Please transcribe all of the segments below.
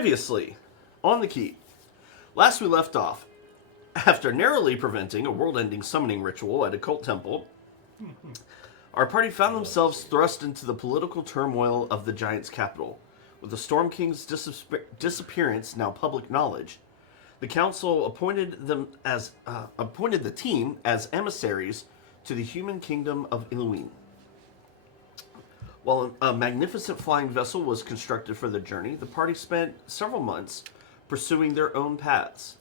Previously, on the Keep. Last we left off, after narrowly preventing a world-ending summoning ritual at a cult temple, our party found themselves thrust into the political turmoil of the Giants' capital. With the Storm King's disappearance now public knowledge, the council appointed the team as emissaries to the human kingdom of Illuine. While a magnificent flying vessel was constructed for the journey, the party spent several months pursuing their own paths.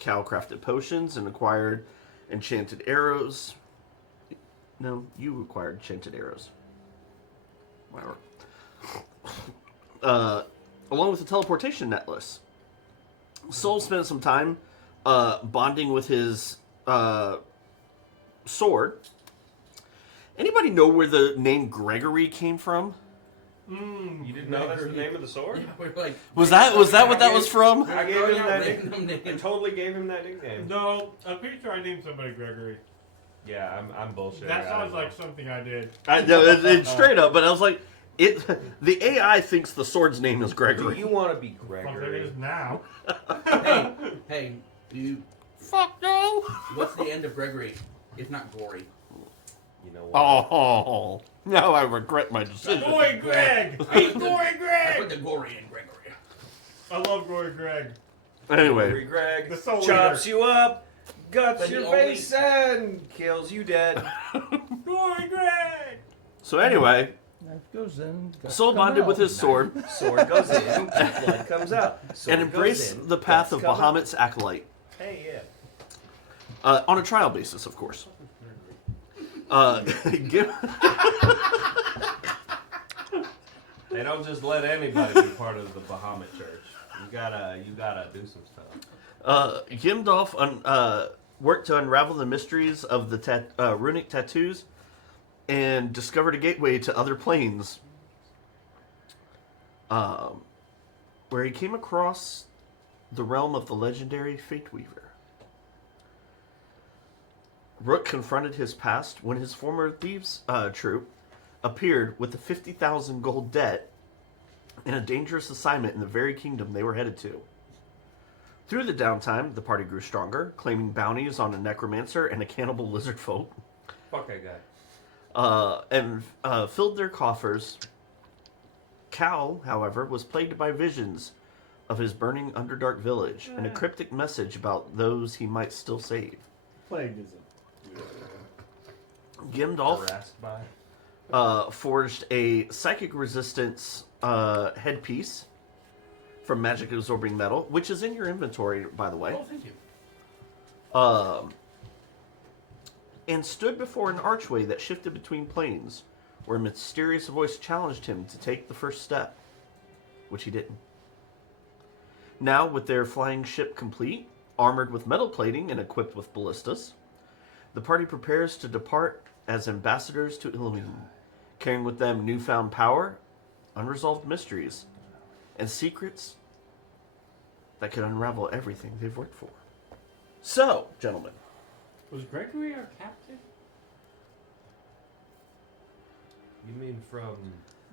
Cal crafted potions and acquired enchanted arrows. No, you acquired enchanted arrows. Whatever. Along with the teleportation necklace. Soul spent some time bonding with his sword. Anybody know where the name Gregory came from? You didn't know that's the name of the sword? Yeah, we're like, Was that what that was from? I gave him that nickname. I totally gave him that nickname. No, I'm pretty sure I named somebody Gregory. Yeah, I'm bullshit. That sounds like something I did. I know it's straight up, but I was like, the AI thinks the sword's name is Do Gregory. you want to be Fuck it Gregory? is now. hey, you. Fuck no! What's the end of Gregory? If not gory. You know what? Oh, now I regret my decision. Gory Greg! He's Gory I Greg! put the gory in Gregory. I love Gory Greg. Anyway, Gregory Greg The soul chops eater. you up, guts But your he only- face and kills you dead. Gory Greg! so anyway, Knife goes in. guts Soul come bonded out. with his sword Sword goes in, blood comes out. Sword and embraced goes in, the path guts of come out. Bahamut's acolyte. Hey, yeah. On a trial basis, of course. Give, They don't just let anybody be part of the Bahamut Church. You gotta do some stuff. Gimdolf worked to unravel the mysteries of the runic tattoos and discovered a gateway to other planes, where he came across the realm of the legendary Fate Weaver. Rook confronted his past when his former thieves troop appeared with a 50,000 gold debt and a dangerous assignment in the very kingdom they were headed to. Through the downtime, the party grew stronger, claiming bounties on a necromancer and a cannibal lizard folk, Fuck that guy. and filled their coffers. Cal, however, was plagued by visions of his burning Underdark village and a cryptic message about those he might still save. Plagueism. Gimdolf Harassed by. forged a psychic resistance headpiece from magic absorbing metal, which is in your inventory, by the way. Oh, thank you. And stood before an archway that shifted between planes, where a mysterious voice challenged him to take the first step, which he didn't. Now, with their flying ship complete, armored with metal plating and equipped with ballistas, the party prepares to depart as ambassadors to Illuine, carrying with them newfound power, unresolved mysteries, and secrets that could unravel everything they've worked for. So, gentlemen, Was Gregory our captain? You mean from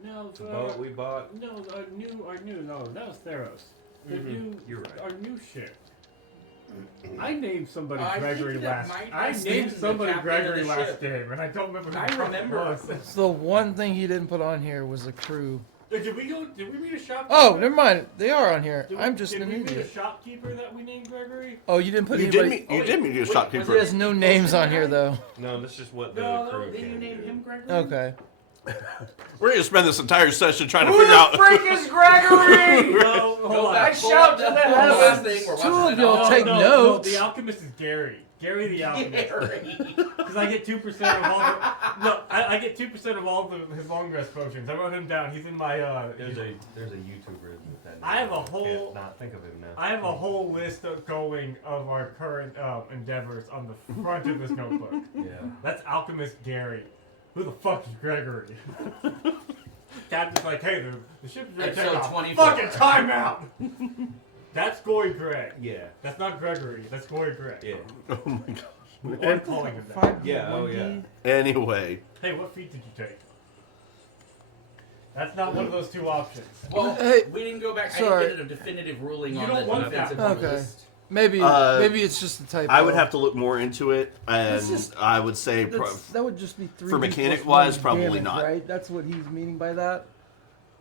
No, the boat we bought? no, no, that was Theros. You're right. Our new ship. I named somebody I Gregory think that last. might I have named been somebody the captain of Gregory the last ship. game, and I don't remember who I the fuck remember. it was. It's the one thing he didn't put on here was the crew. Did we meet a shopkeeper? Oh, never mind. They are on here. Did I'm just did an we meet a idiot. shopkeeper that we named Gregory? Oh, you didn't put you anybody. did meet a shopkeeper. There's no names on here though. No, that's just what the No, crew did you can name do. him Gregory? Okay. We're going to spend this entire session trying to figure out... is Gregory? No, hold on. I shout to the last heavens. thing we're Two watching of it y'all all. take no, notes. No, the alchemist is Gary. Gary the alchemist. Gary. Because I get 2% of all the... No, I get 2% of all his long rest potions. I wrote him down. He's in my... There's a YouTuber with that. I have a name. whole- Can't not think of him now. I have a whole list of our current endeavors on the front of this notebook. Yeah. That's Alchemist Gary. Who the fuck is Gregory? Captain's like, hey, the ship's ready to take Episode off. 24. Fucking timeout! That's Goy Greg. Yeah. That's not Gregory. That's Goy Greg. Yeah. Oh my gosh. I'm calling him that. Yeah. Oh yeah. Anyway, Hey, what feat did you take? That's not one of those two options. Well, Hey, we didn't go back. I sorry. didn't get a definitive ruling You on don't the want that defensive one. Okay. list. Maybe Uh, maybe it's just a typo. I would have to look more into it, and It's just- I would say That would just be 3 for mechanic-wise, probably damage, not. Right? That's what he's meaning by that.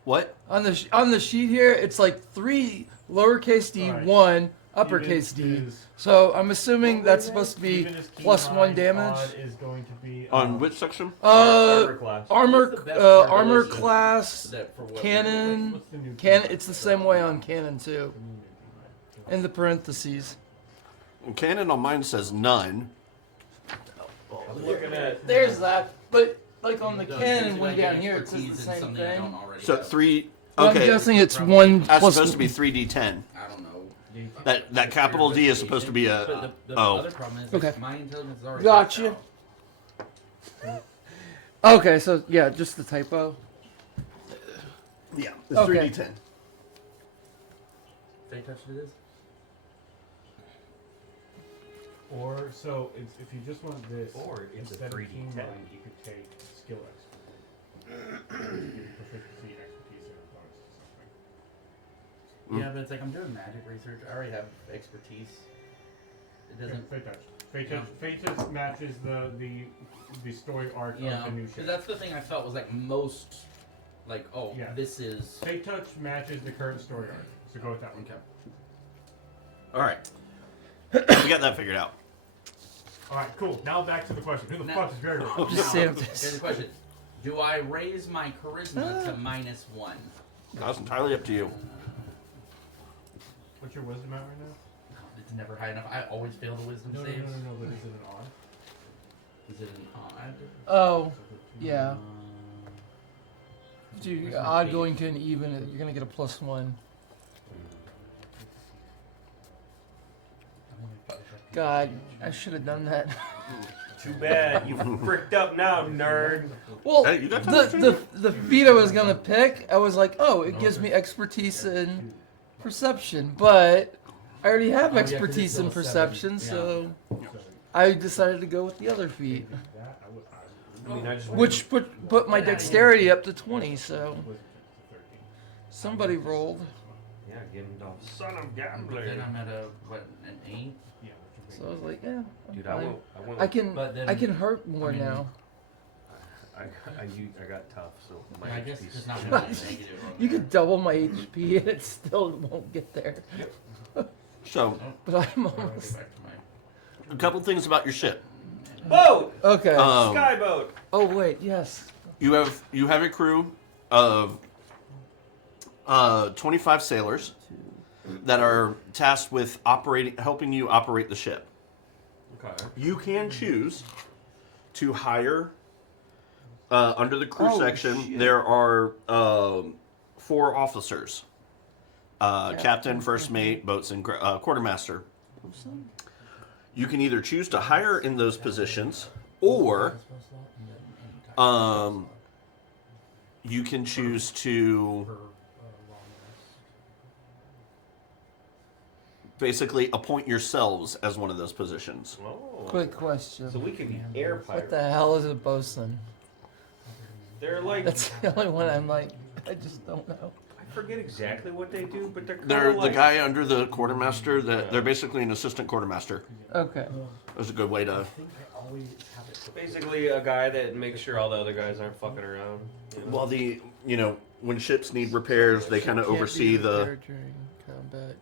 what? On the sheet here, it's like 3 lowercase d, Alright. 1 uppercase Even D. is- So I'm assuming that's supposed to be even is key plus 1 line damage. odd is going to be On which section? Armor class. Armor What's the best part of armor this? class That for what cannon What's the new cannon. It's the same way on cannon too. In the parentheses. Canon on mine says none. I'm looking at. There's that, but like on the Does cannon usually one get down here, it says expertise the in same something I don't thing. already So have. 3. I'm Okay, guessing it's 1 that's plus. supposed to be 3d10. I don't know. That capital D is supposed to be But a. the Oh, other problem is Okay. that my intelligence is already Gotcha. maxed out. Okay, so yeah, just the typo. yeah, it's Okay. 3d10. They touched it is. Or so if you just want this, Or it's a instead of 3D10. keen line, you could take skill expert. Proficiency, expertise, or bonus to something. Yeah, but it's like I'm doing magic research. I already have expertise. It doesn't. Fate touch. Fate Yeah. touch. Fate touch matches the story arc Yeah, of the new because ship. that's the thing I felt was like most, like Yeah. this is Fate touch matches the current story arc. So go with that one. okay. All right. We got that figured out. All right, cool. Now back to the question: Who the Now- fuck is Gregory? Just Now, say here's the question: do I raise my charisma to -1? That's entirely up to you. What's your wisdom at right now? It's never high enough. I always fail the wisdom No, saves. but is it an odd? Is it an odd? Oh, yeah. Um, Dude, Where's my odd page? going to an even, you're gonna get a +1. God, I should have done that. Too bad. You fricked up now, nerd. Well, Hey, you got time to the feat I was gonna pick, I was like, oh, it gives me expertise in perception, but I already have Oh, yeah, 'cause expertise it's in level perception, 7, so I decided to go with the other feat, I mean, I just which put my dexterity up to 20. So somebody rolled, Yeah, give him the son of gambler. Then I'm at an 8. so I was like, yeah, I'm Dude, fine. I went. I can But then- I can hurt more I mean, now. I got tough, so my I guess HP's it's not gonna be negative. on You there. could double my HP and it still won't get there. So, But I'm I'll go almost back to my. a couple things about your ship. boat. okay. Skyboat. Oh wait, yes. You have a crew of 25 sailors that are tasked with helping you operate the ship. Okay. You can choose to hire under the crew Oh, section. shit. There are 4 officers: captain, first mate, boatswain, quartermaster. You can either choose to hire in those positions, or you can choose to basically appoint yourselves as one of those positions. Oh. Quick question. So we can be air What pirates. the hell is a bosun? They're like That's the only one I'm like, I just don't know. I forget exactly what they do, but they're They're kinda the like, guy under the quartermaster. They're basically an assistant quartermaster. Okay. That's a good way to. basically a guy that makes sure all the other guys aren't fucking around. You know? Well, when ships need repairs, they kind of Can't oversee be the. repaired during combat.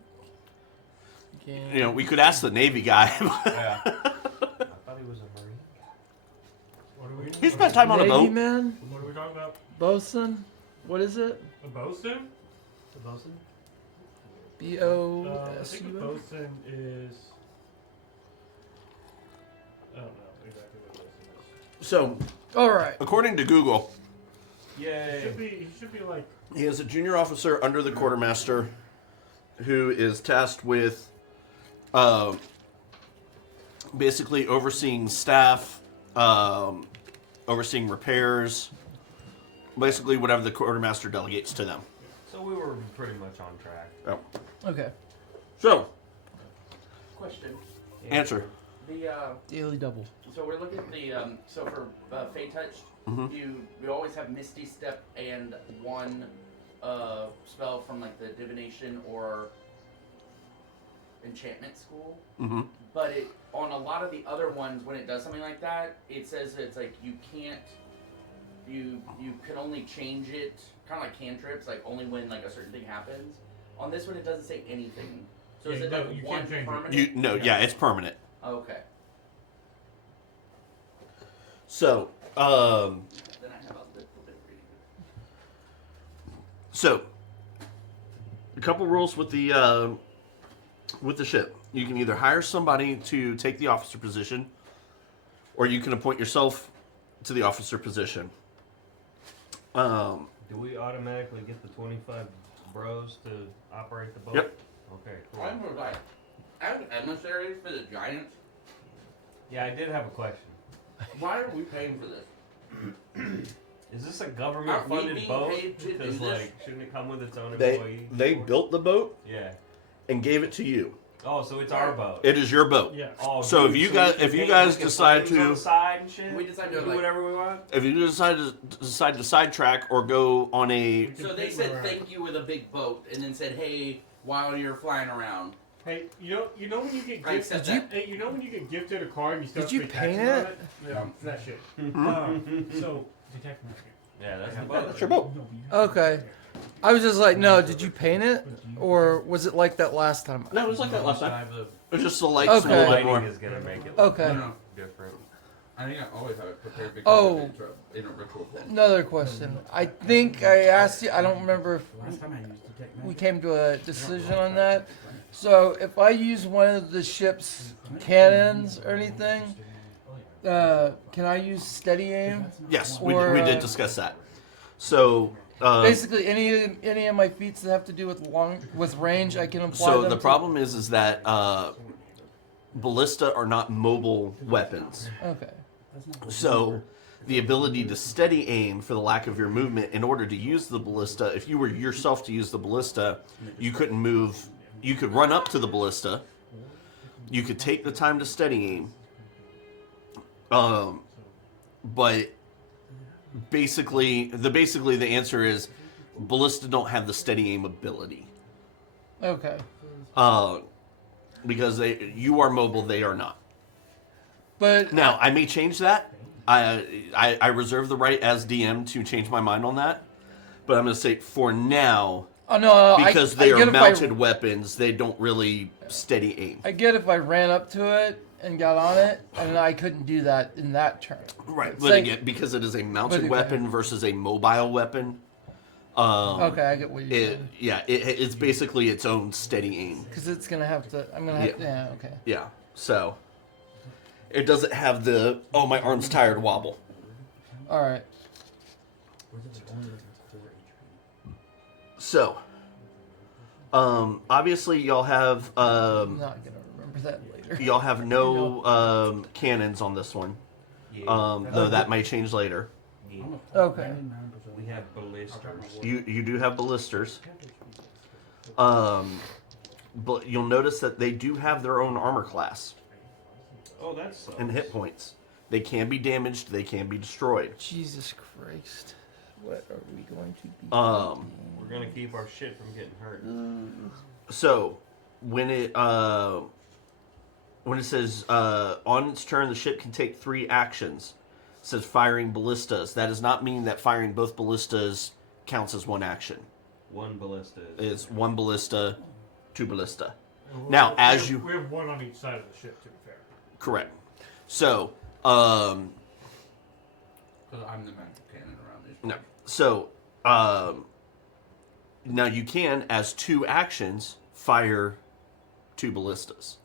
Game. We could ask the Navy guy. Yeah. I thought he was a marine. What are we? He spent time on a Navy boat. man, What are we talking about? bosun. What is it? A bosun? The bosun? I think a B-O-S-U-N? bosun is. I don't know exactly what bosun is. So, All right. according to Google, Yay. He should be like. he is a junior officer under the quartermaster, who is tasked with basically overseeing staff, overseeing repairs, basically whatever the quartermaster delegates to them. So we were pretty much on track. Oh. Okay. So, Question. answer. The Daily double. so we're looking at the so for Fate Touch, you always have Misty Step and one spell from like the divination or enchantment school. Mm-hmm. But it on a lot of the other ones, when it does something like that, it says it's like you can't. You can only change it, kind of like cantrips, like only when like a certain thing happens. On this one, it doesn't say anything. So Yeah, is it no, like you one can't change it. permanent? Yeah, it's permanent. Okay. So, Then I have a little bit of reading. So, a couple rules with the ship. You can either hire somebody to take the officer position, or you can appoint yourself to the officer position. Do we automatically get the 25 bros to operate the boat? Yep. Okay, cool. I'm like, as emissaries for the Giants, Yeah, I did have a question. why are we paying for this? Is this a Are we government-funded being boat? paid to do Because, this? like, shouldn't it come with its own They employee? they built the boat Yeah. and gave it to you. Oh, so it's our boat. It is your boat. Yeah. Oh, So dude, if you we guys- can if you paint guys wicked decide flames on to- the side and shit, We decide to, do like- whatever we want. If you decide to sidetrack or go on a So they said thank you with a big boat, and then said, hey, while you're flying around. Hey, you know when you get I gifted, accept that. hey, you know when you get gifted a car and you still Did have to you pay paint taxes on it? Yeah, it's that shit. So detect market. Yeah, that's the boat. That's your boat. Okay. I was just like, no, did you paint it? Or was it like that last time? No, it was like that last time. I have the, It was just the lights Okay. a little bit Lighting more. is gonna make it Okay. No, no. different. I think I always have it prepared because Oh. in a ritual form. Another question. I think I asked you, I don't remember if Last time I used detect magic. we came to a decision on that. So if I use one of the ship's cannons or anything, can I use steady aim? Yes, Or, we did discuss that. So Basically, any of my feats that have to do with range, I can apply so them the to- problem is that ballista are not mobile weapons. Okay. So the ability to steady aim for the lack of your movement in order to use the ballista, if you were yourself to use the ballista, you couldn't move. You could run up to the ballista. You could take the time to steady aim. But basically the answer is ballista don't have the steady aim ability. Okay. Because you are mobile, they are not. But Now, I may change that. I reserve the right as DM to change my mind on that. But I'm going to say for now, oh no, because I they get are if mounted weapons, they don't really steady aim. I get if I ran up to it and got on it, and I couldn't do that in that turn. Right. It's But like- again, because it is a mounted okay. weapon versus a mobile weapon, Okay, I get what you're saying. it's basically its own steady aim. Because it's gonna have to. I'm gonna have. Yeah. Okay. Yeah. So it doesn't have the oh my arm's tired wobble. All right. So obviously y'all have I'm not gonna remember that later. y'all have no cannons on this one. Yeah. Though that may change later. Yeah. Okay. We have ballisters. You do have ballisters. But you'll notice that they do have their own armor class Oh, that's and hit points. They can be damaged. They can be destroyed. Jesus Christ. What are we going to be? We're gonna keep our shit from getting hurt. So when it says on its turn the ship can take 3 actions, it says firing ballistas. That does not mean that firing both ballistas counts as one action. One ballista. It's 1 ballista, 2 ballista. Now, as you we have one on each side of the ship, to be fair. correct. So Because I'm the magic cannon around this. no. So now you can, as 2 actions, fire 2 ballistas.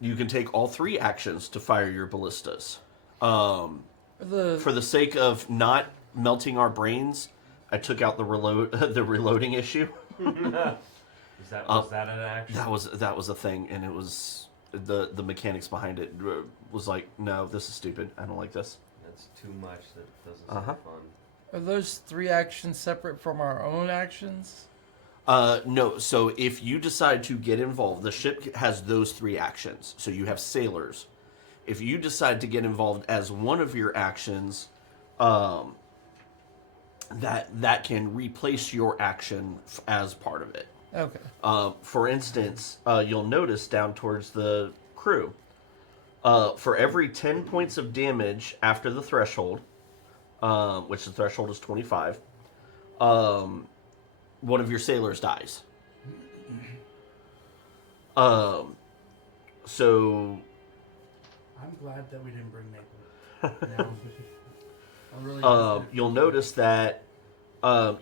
You can take all 3 actions to fire your ballistas. For the sake of not melting our brains, I took out the reloading issue. Was that an action? That was a thing, and it was the mechanics behind it was like, no, this is stupid. I don't like this. That's too much. That doesn't sound fun. Are those 3 actions separate from our own actions? No. So if you decide to get involved, the ship has those 3 actions. So you have sailors. If you decide to get involved as one of your actions, that can replace your action as part of it. Okay. For instance, you'll notice down towards the crew, for every 10 points of damage after the threshold, which the threshold is 25, one of your sailors dies. So I'm glad that we didn't bring Maple. Yeah. I'm really you'll notice that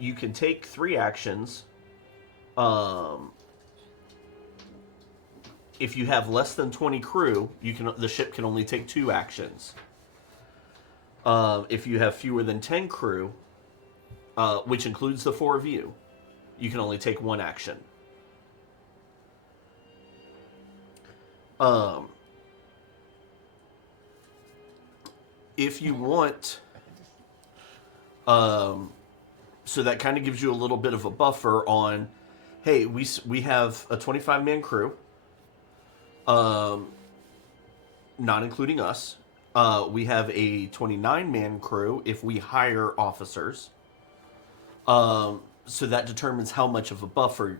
you can take 3 actions. If you have less than 20 crew, the ship can only take 2 actions. If you have fewer than 10 crew, which includes the 4 of you, you can only take 1 action. If you want, so that kind of gives you a little bit of a buffer on, hey, we have a 25-man crew, not including us. We have a 29-man crew if we hire officers. So that determines how much of a buffer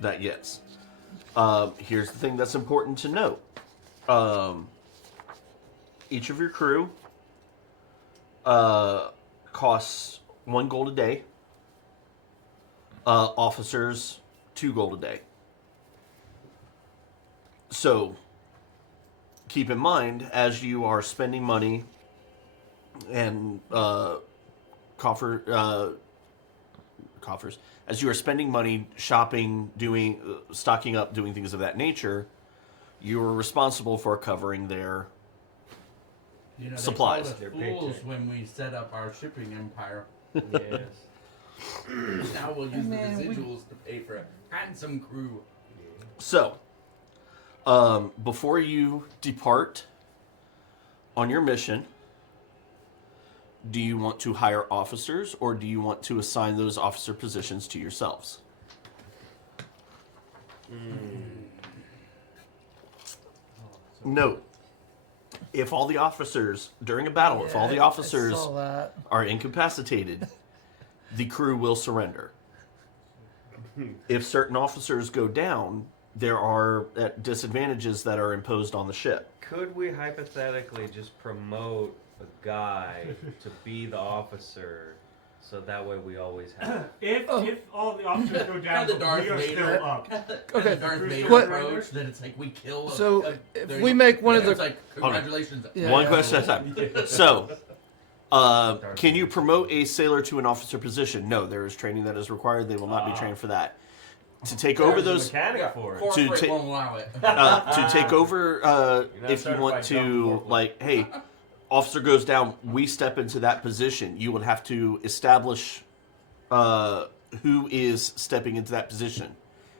that gets. Here's the thing that's important to note. Each of your crew costs 1 gold a day. Officers, 2 gold a day. So, keep in mind, as you are spending money and coffers, as you are spending money, shopping, stocking up, doing things of that nature, you are responsible for covering their supplies. They called us fools when we set up our shipping empire. Yes. Now we'll use the residuals to pay for a handsome crew. So, before you depart on your mission, do you want to hire officers, or do you want to assign those officer positions to yourselves? Note, if all the officers, during a battle, if all the officers are incapacitated, the crew will surrender. If certain officers go down, there are disadvantages that are imposed on the ship. Could we hypothetically just promote a guy to be the officer, so that way we always have? If all the officers go down, the but Darth we are Vader. still up. Okay. Darth Vader What- approach, then it's like we kill. So, if we make one of it's the... like congratulations. Yeah. One question at a time. So, can you promote a sailor to an officer position? No, there is training that is required. They will not be trained for that. To take over those, mechanic for it. Corporate To ta- won't allow it. to take over, if you want certified to, corporal. like, hey, officer goes down, we step into that position. You would have to establish who is stepping into that position.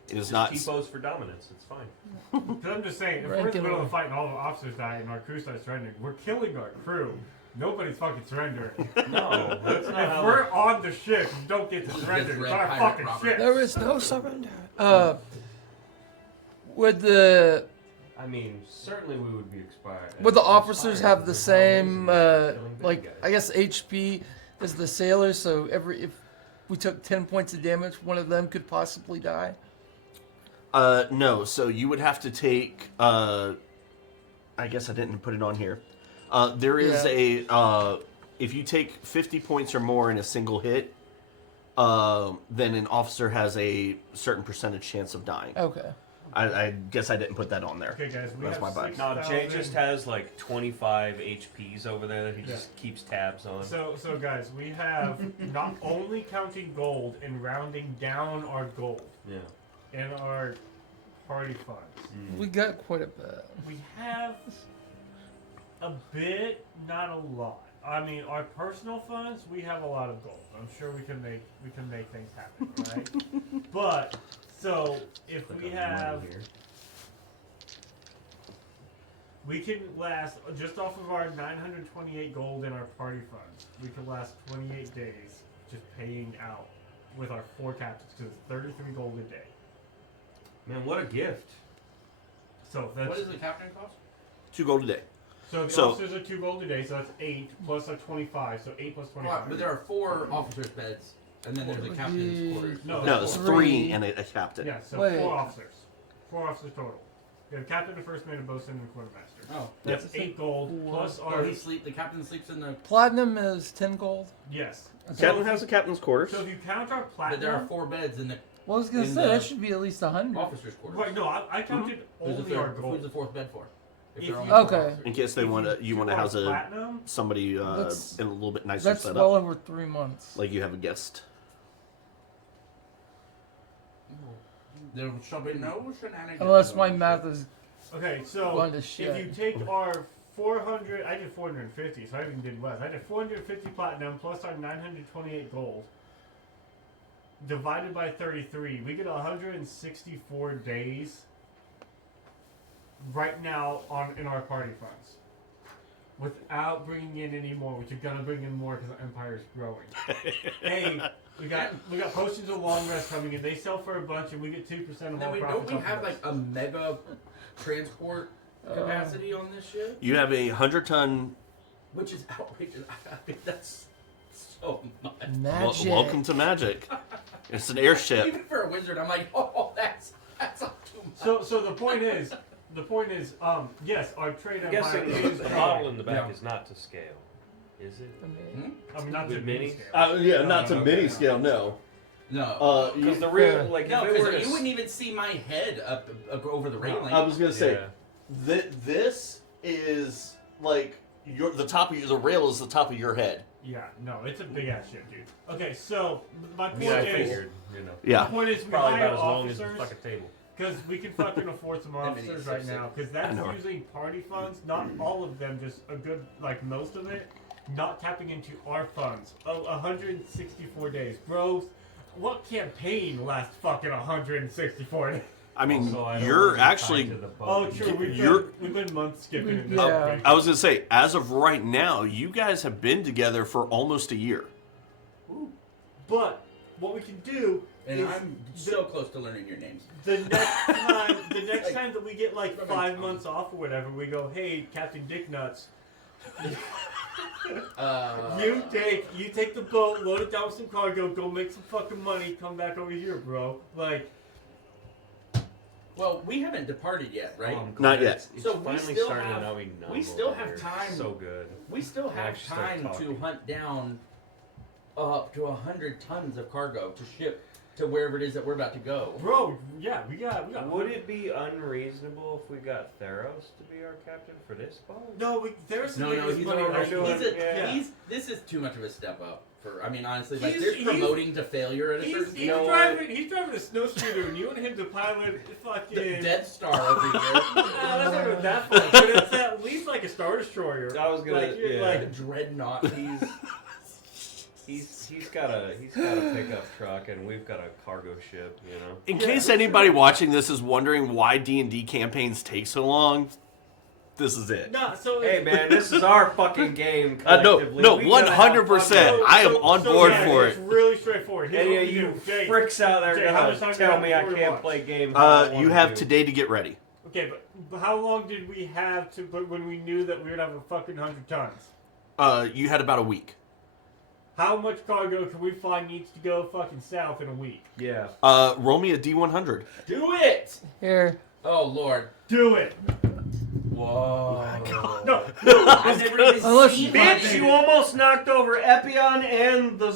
It is not. T-pose for dominance. It's fine. Because I'm just saying, if we're in the middle of a fight and all the officers die and our crew starts surrendering, we're killing our crew. Nobody's fucking surrendering. No, that's not If how. we're on the ship, you don't get to surrender. It's red our pirate fucking Robert. ship. There is no surrender. Would the I mean, certainly we would be expired. would the officers have the same Killing like bad I guess HP as the sailors? So if we took 10 points of damage, one of them could possibly die. No, so you would have to take. I guess I didn't put it on here. There is if you take 50 points or more in a single hit, then an officer has a certain percentage chance of dying. Okay. I guess I didn't put that on there. Okay, guys, we That's have my bad. No, Jay 6,000 just has like 25 HPs over there that he just keeps tabs on. So guys, we have not only counting gold and rounding down our gold Yeah. in our party funds. We got quite a bit. We have a bit, not a lot. I mean, our personal funds, we have a lot of gold. I'm sure we can make things happen, right? But so if Click we on the money have, here. we can last just off of our 928 gold in our party funds. We can last 28 days just paying out with our 4 captains because it's 33 gold a day. Man, what a gift. So that's What does the captain cost? 2 gold a day. So the So- officers are 2 gold a day, so that's 8 plus a 25. So 8 plus 25. But there are 4 officers' beds, and then there's a captain's quarters. No, No, it's it's 4. 3 and a captain. Yeah, so Wait. 4 officers. 4 officers total. You have captain, a first mate, a bosun, and a quartermaster. Oh, That's 8 gold plus oh, our. the captain sleeps in the. Platinum is 10 gold. Yes. Captain has a captain's quarters. So if you count our But platinum. there are 4 beds in the Well, I was gonna In say the that should be at least 100. officers' quarters. Right, no, I counted Who's the only our third? gold. Who's the 4th bed for? If If they're you- only 4 Okay. officers. In case they If want to, you want to do our house a platinum. somebody That's- in a little bit nicer That's setup, well over 3 months. like you have a guest. There shall be no shenanigans. Unless my math is Okay, so going to if shit. you take our 400, I did 450, so I even did less. I did 450 platinum plus our 928 gold. Divided by 33, we get 164 days right now in our party funds. Without bringing in any more, which you're gonna bring in more because the Empire's growing. Hey, we got potions of long rest coming in. They sell for a bunch, and we get 2% of And all then profits. don't we off have of like this. a mega transport capacity on this ship? You have a 100-ton. Which is outrageous. I mean, that's so much. Magic. Welcome to Magic. It's an airship. Even for a wizard, I'm like, oh, that's not too much. So the point is, yes, our trade I'm empire guessing is the model in the back Yeah. is not to scale, is it? I mean, not to With mini minis? scale. Yeah, No, not no, to no, mini no. scale, no. No. Because the real, Yeah. like, No, if it were because to you wouldn't even see my head up over the railing. I was gonna say, Yeah. this is like the top of the rail is the top of your head. Yeah, no, it's a big ass ship, dude. Okay, so my I point mean, I is, figured, you know. the Yeah. point is, we Probably hire about as long as the officers fucking table. because we can fucking afford some That many officers is so right now. Because that's I know. usually party funds, not all of them, just a good, like most of it, not tapping into our funds. Oh, 164 days, bro. What campaign lasts fucking 164 days? I mean, Also, I don't you're wanna be actually. tied to the boat. Oh, true. We've been month skipping. in this Yeah. campaign. I was gonna say, as of right now, you guys have been together for almost a year. But what we can do and is I'm so close to learning your names. the next Like- time that we get like Rubbing 5 tongue. months off or whatever, we go, hey, Captain Dick Nuts, you take the boat, load it down with some cargo, go make some fucking money, come back over here, bro. Like, Well, we haven't departed yet, right? Oh, I'm Not glad yet. It's So we finally still starting have- to know me numb we still over have here. time. So good. We still I have actually start time to talking. hunt down up to 100 tons of cargo to ship to wherever it is that we're about to go. bro, yeah, we got. Would it be unreasonable if we got Theros to be our captain for this boat? No, there's No, making us he's money. already. doing- Yeah. This is too much of a step up for. I mean, honestly, like He's- there's he's- promoting to failure at a He's certain. driving a snow scooter, and you want him to pilot fucking The Death Star over here. Nah, that's not even that fun, but it's at least like a Star Destroyer. I was gonna, Like, you're yeah. like, Dreadnought. He's got a pickup truck and we've got a cargo ship, you know. In case anybody watching this is wondering why D&D campaigns take so long, this is it. nah, so Hey man, this is our fucking game. No, collectively. no, We gotta have fun 100%. with it. I am on board yeah, for it's it. really straightforward. Here's Any what of we you do. Jay, fricks out there Jay, how much gonna time tell do me you I have before can't launch? play games. how I You wanna have do. today to get ready. Okay, but how long did we have to put when we knew that we would have a fucking 100 tons? You had about a week. How much cargo can we find needs to go fucking south in a week? Yeah. Roll me a D100. Do it! Here. Oh Lord. Do it. Whoa. No, I've never even Unless- seen Bitch, one. you almost knocked over Epion and the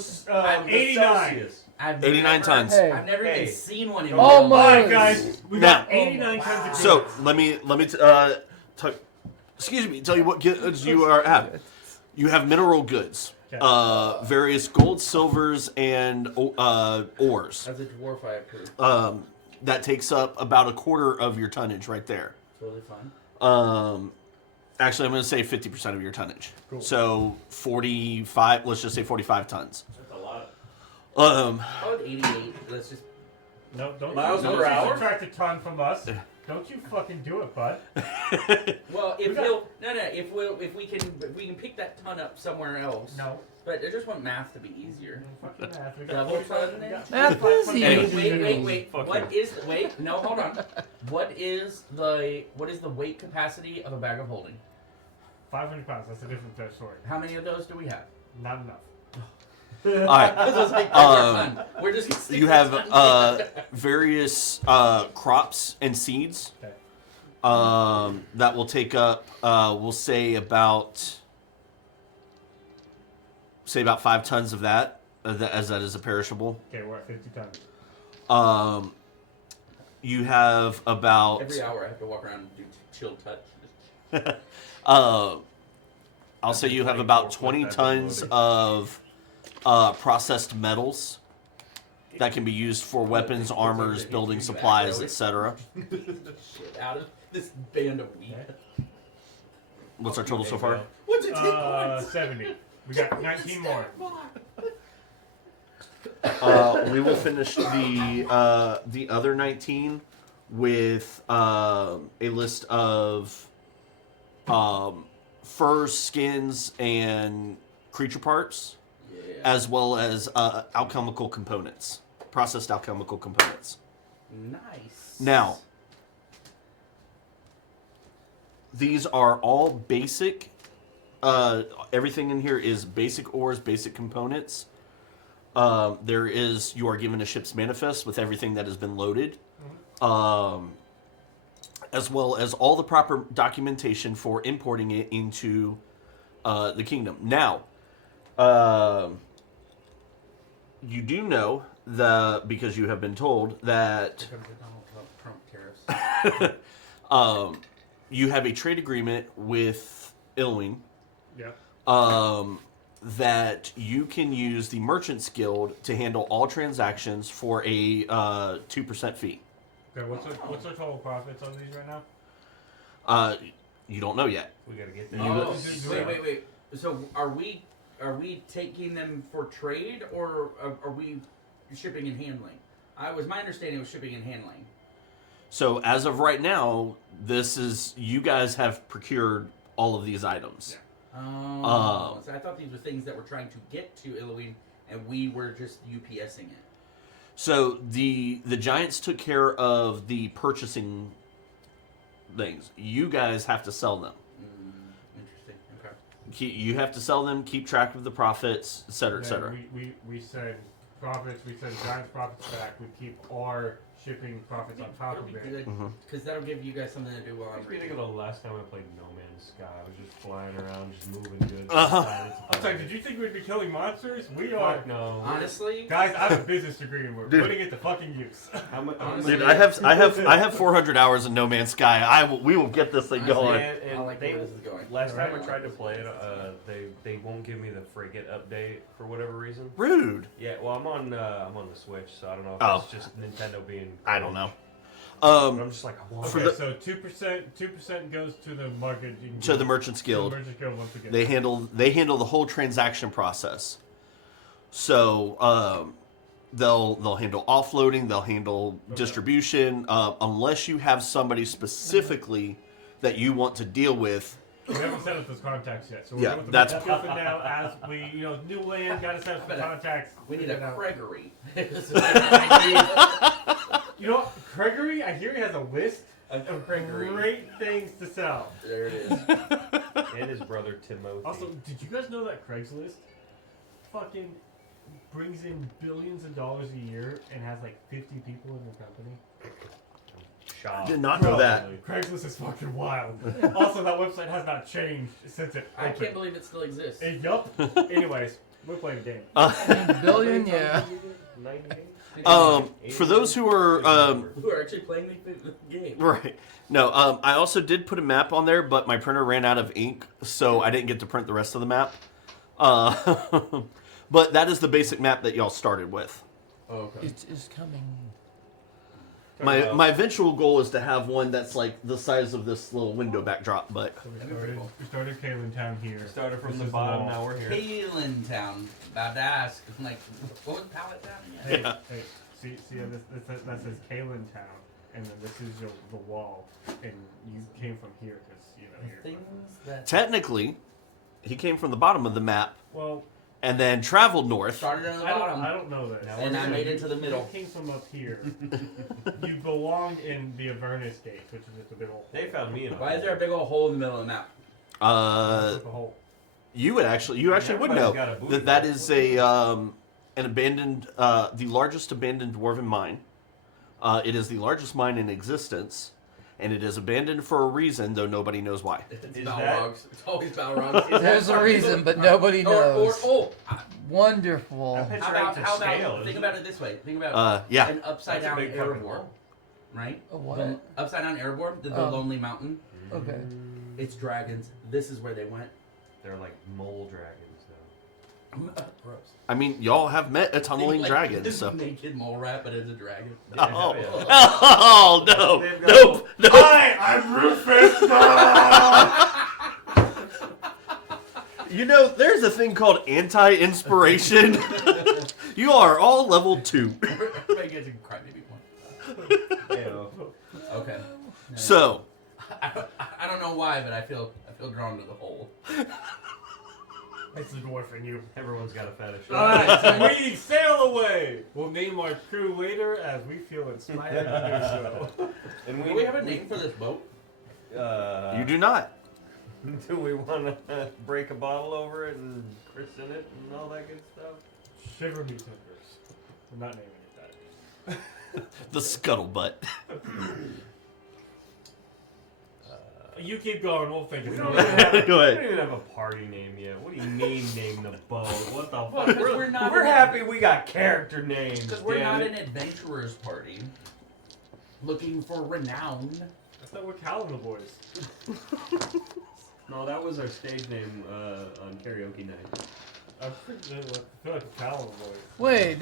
89. Celsius. I've 89 never- tons. Hey. I've never Hey. even seen one in Oh real my life. Alright, guys, we Now- got 89 tons of So goods. let me tell you what goods you are at. You have mineral goods, Okay. various gold, silvers, and ores. As a dwarf, I approve. That takes up about a quarter of your tonnage right there. Totally fine. Actually, I'm going to say 50% of your tonnage. Cool. So 45. Let's just say 45 tons. That's a lot. How about 88? Let's just. No, don't Miles don't per hour? subtract a ton from us. Don't you fucking do it, bud. Well, if We got- we'll no, if we can pick that ton up somewhere else. No. But I just want math to be easier. Fucking math. We got Double 45 ton we got Math 45 is tons. Anyway. Wait. Fuck What you. is wait? No, hold on. What is the weight capacity of a bag of holding? 500 pounds. That's a different story. How many of those do we have? Not enough. All right. I was like, fun. We're just gonna stick You with have this one. various crops and seeds Okay. that will take up, we'll say about 5 tons of that, as that is a perishable. Okay, we're at 50 tons. You have about Every hour I have to walk around and do chill touch. I'll say you have about 20 tons of processed metals that can be used for weapons, armors, building supplies, etc. Shit out of this band of wheat. What's our total so far? What's it take points? 70. We got 19 more. We will finish the other 19 with a list of fur, skins, and creature parts, as well as alchemical components, processed alchemical components. Nice. Now, these are all basic. Everything in here is basic ores, basic components. You are given a ship's manifest with everything that has been loaded, as well as all the proper documentation for importing it into the kingdom. Now, you do know because you have been told that Donald Trump tariffs. you have a trade agreement with Illwing. Yeah. That you can use the Merchants Guild to handle all transactions for a 2% fee. Okay, what's our total profits on these right now? You don't know yet. We gotta get there. Oh, wait. So are we taking them for trade, or are we shipping and handling? My understanding was shipping and handling. So as of right now, you guys have procured all of these items. Yeah. Oh, so I thought these were things that were trying to get to Illoween, and we were just UPSing it. So the Giants took care of the purchasing things. You guys have to sell them. Interesting. Okay. You have to sell them, keep track of the profits, et cetera, et Yeah, cetera. we said profits. We said Giants profits back. We keep our shipping profits on top of it. Because that'll give you guys something to do while I'm Makes me reading. think of the last time I played No Man's Sky. I was just flying around, just moving goods. I'm sorry. Did you think we'd be killing monsters? We are. Fuck no. Honestly, Guys, I have a business degree and we're Dude. putting it to fucking use. How much? Dude, I have 400 hours in No Man's Sky. We will get this thing going. I like where this is going. Last time I tried to play it, they won't give me the frigate update for whatever reason. Rude. Yeah, well, I'm on the Switch, so I don't know if Oh. it's just Nintendo being. I don't know. But I'm just like, I want. For Okay, the- so 2% goes to the market. To the Merchants Guild. Merchants Guild once again. They handle the whole transaction process. So they'll handle offloading, they'll handle distribution, unless you have somebody specifically that you want to deal with. We haven't set up those contacts yet, so we're Yeah, going with the that's- Merchants Guild for now. As we, new land, gotta set up some contacts. We need figure it a out. Gregory. You know what? Gregory, I hear he has a list Of of Gregory. great things to sell. There it is. And his brother Timothy. Also, did you guys know that Craigslist fucking brings in billions of dollars a year and has like 50 people in the company? Shop. Did not know that. Craigslist is fucking wild. Also, that website has not changed since it I opened. can't believe it still exists. Yup. Anyways, we're playing a game. Billion, yeah. 98? For those who are Who are actually playing the game. right, no, I also did put a map on there, but my printer ran out of ink, so I didn't get to print the rest of the map. But that is the basic map that y'all started with. Oh, okay. It is coming. My eventual goal is to have one that's like the size of this little window backdrop, but So That'd be pretty cool. we started Kalen Town here. Started from This the is bottom, wall. now we're here. Palin Town. About to ask. I'm like, what was Pallet Town again? Hey, see, that says Kalen Town, and then this is the wall, and you came from here because here. Things that technically, he came from the bottom of the map Well, and then traveled north. started on the I bottom. don't know this. And I made it to the You middle. came from up here. You belonged in the Avernus Gate, which is just a big old. They found me in a Why is there a big old hole in the middle of the map? Uh, you would actually know Everybody's got a booty that hole. is an abandoned, the largest abandoned dwarven mine. It is the largest mine in existence, and it is abandoned for a reason, though nobody knows why. It's Is Balrogs. It's always Balrogs. There's a reason, but nobody knows. I Wonderful. picture How about, to how scale, about isn't think it? about it this way. Think about Yeah. an upside That's a down big fucking airborne, hole. right? A what? The upside down airborne, the Oh. Lonely Mountain. Okay. It's dragons. This is where they went. They're like mole dragons, though. Gross. I mean, y'all have met a tunneling Like, dragon, this so. naked mole rat, but it's a dragon. Yeah, Oh, hell yeah. oh no! They've got Nope! Nope! Hi, I'm Rufus. You know, there's a thing called anti-inspiration. You are all level 2. Everybody gets a crybaby one. Ew. Okay. So, I don't know why, but I feel drawn to the hole. It's the dwarf in you. Everyone's got a fetish. Alright, so we sail away. We'll name our crew later as we feel inspired to do so. And Do we have a name for this boat? you do not. Do we want to break a bottle over it and christen it and all that good stuff? Shiver me timbers. We're not naming it that. The scuttlebutt. You keep going, we'll think We of don't, it. even have, Go we don't ahead. even have a party name yet. What do you mean name the boat? What the Well, fuck? 'cause we're not We're in a- happy we got character names. Because we're damn not it. an adventurers party looking for renown. That's not what Calvin boys. No, that was our stage name on karaoke night. I feel like a Calvin boys. Wait,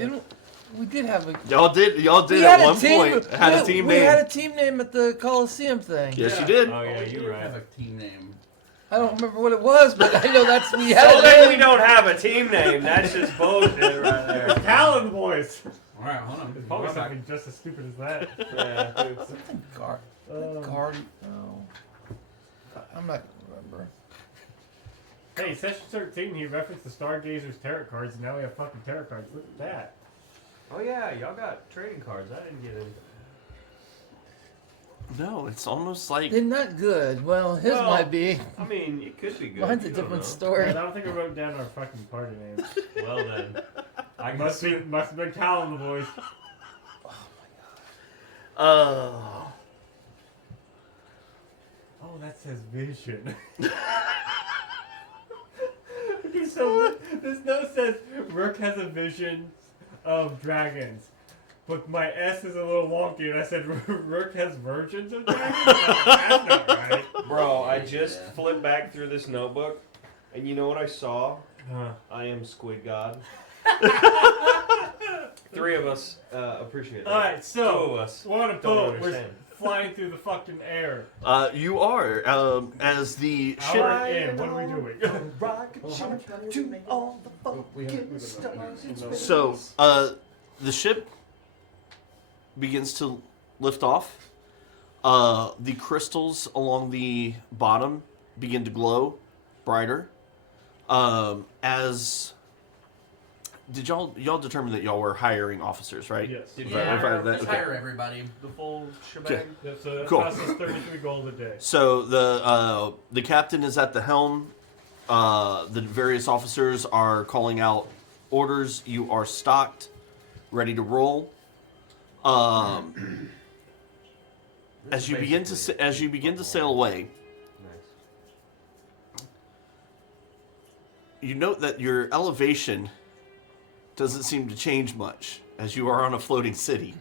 we did have a. Y'all did We at had one a team. point had a team we name. had a team name at the Coliseum thing. Yes, you did. Oh yeah, we you're do right. have a team name. I don't remember what it was, but I know we had So a then we name. don't have a team name. That's just bullshit right there. Calvin boys! Alright, hold on. It's probably Go back. something just as stupid as that. Yeah, it's- Something guard. No. I'm not gonna remember. Hey, session 13, he referenced the Stargazer's tarot cards, and now we have fucking tarot cards. Look at that. Oh yeah, y'all got trading cards. I didn't get any. No, it's almost like They're not good. Well, his Well, might be. I mean, it could be good. Mine's a you don't different know. story. I don't think I wrote down our fucking party names. Well then, I Must have been Calvin boys. oh. Oh, that says vision. Okay, so this note says Rook has a vision of dragons. But my S is a little wonky, and I said Rook has virgins of dragons? That's not right. Bro, I just flipped back through this notebook, and you know what I saw? Huh. I am Squid God. 3 of us appreciate that. Alright, 2 so of us we're on a don't boat. We're understand. flying through the fucking air. You are as the ship. Hour in, what are we doing? So the ship begins to lift off. The crystals along the bottom begin to glow brighter. As did y'all determine that y'all were hiring officers, right? Yes. Did Yeah, If I- let's okay. hire everybody. The full shebang. That's, that Cool. costs us 33 gold a day. So the captain is at the helm. The various officers are calling out orders. You are stocked, ready to roll. As you begin to sail away, Nice. you note that your elevation doesn't seem to change much as you are on a floating city.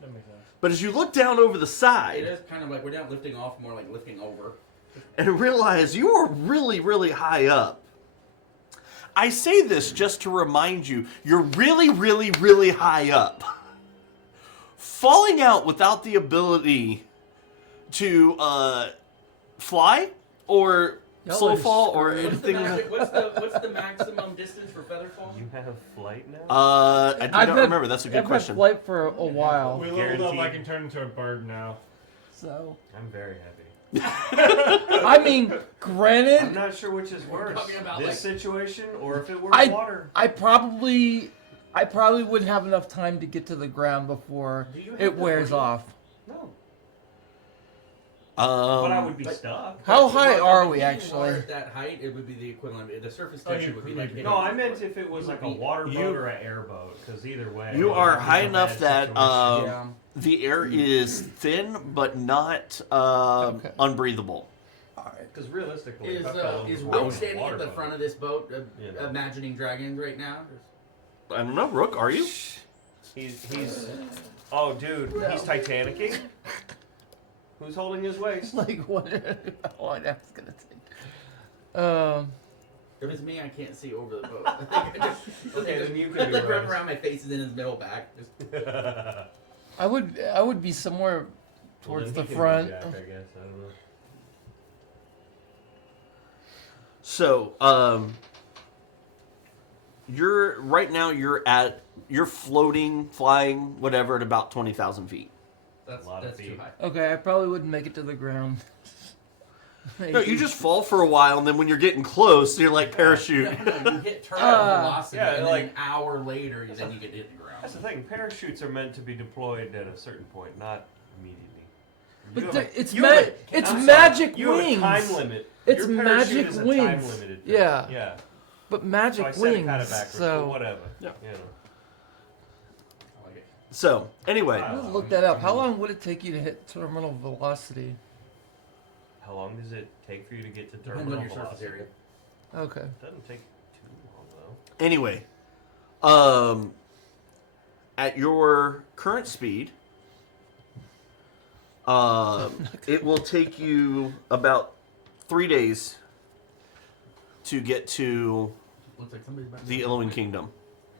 That makes sense. But as you look down over the It side is kind of like we're not lifting off, more like lifting over. and realize you are really, really high up. I say this just to remind you, you're really, really, really high up. Falling out without the ability to fly or Y'all slow are fall or screwed. anything. What's the maximum distance for featherfall? You have flight now? I do I've not had- remember. That's a good I've question. had flight for a while, We leveled up, I Guaranteed. can turn into a bird now. so I'm very happy. I mean, I'm granted, not sure which is We're worse, talking about, this like- situation or if it were I- water. I probably wouldn't have enough time to get to the ground before Do you have it wears the- off. No. But I would be stuck. How high Well, are if we you actually? are at that height, it would be the equivalent. The surface Oh, tension you would be could like. be- No, I meant if it was You like a would be- water you- boat or an airboat, because either way. You are it's a high bad enough that situation. Yeah. the air is thin but not Okay. unbreathable. Because realistically, Is if I fell is overboard Rook in a standing water at the boat- front of this boat, You know. imagining dragons right now? I don't know, Rook, are you? He's. Oh, dude, he's Titanicing. Who's holding his waist? Like what? What I was gonna say. If it's me, I can't see over the boat. I think I just, Okay, then you can the be grip Rose. around my face is in his middle back. Just, I would be somewhere Well, towards then the he can be front. Jack, I guess. I don't know. So, you're floating, flying, whatever, at about 20,000 feet. that's A lot of that's too feet. high. Okay, I probably wouldn't make it to the ground. No, you just fall for a while, and then when you're getting close, you're like parachute. No, you hit terminal velocity, yeah, and then like- an hour later, then you get hit the ground. That's the thing. Parachutes are meant to be deployed at a certain point, not immediately. But You have the- a- it's you have a- it's I'm sorry, magic you have a wings. time limit. It's Your parachute magic is a wings. time-limited thing. Yeah. Yeah. But So magic I said wings. it kind of backwards, So but whatever. Yeah. You know. I like it. So, anyway, Wow. I'll look that up. How long would it take you to hit terminal velocity? How long does it take for you to get to Depends terminal on your surface velocity? area. Okay. It doesn't take too long though. anyway, at your current speed, it will take you about 3 days to get to Looks like somebody's about to the Illowing Kingdom.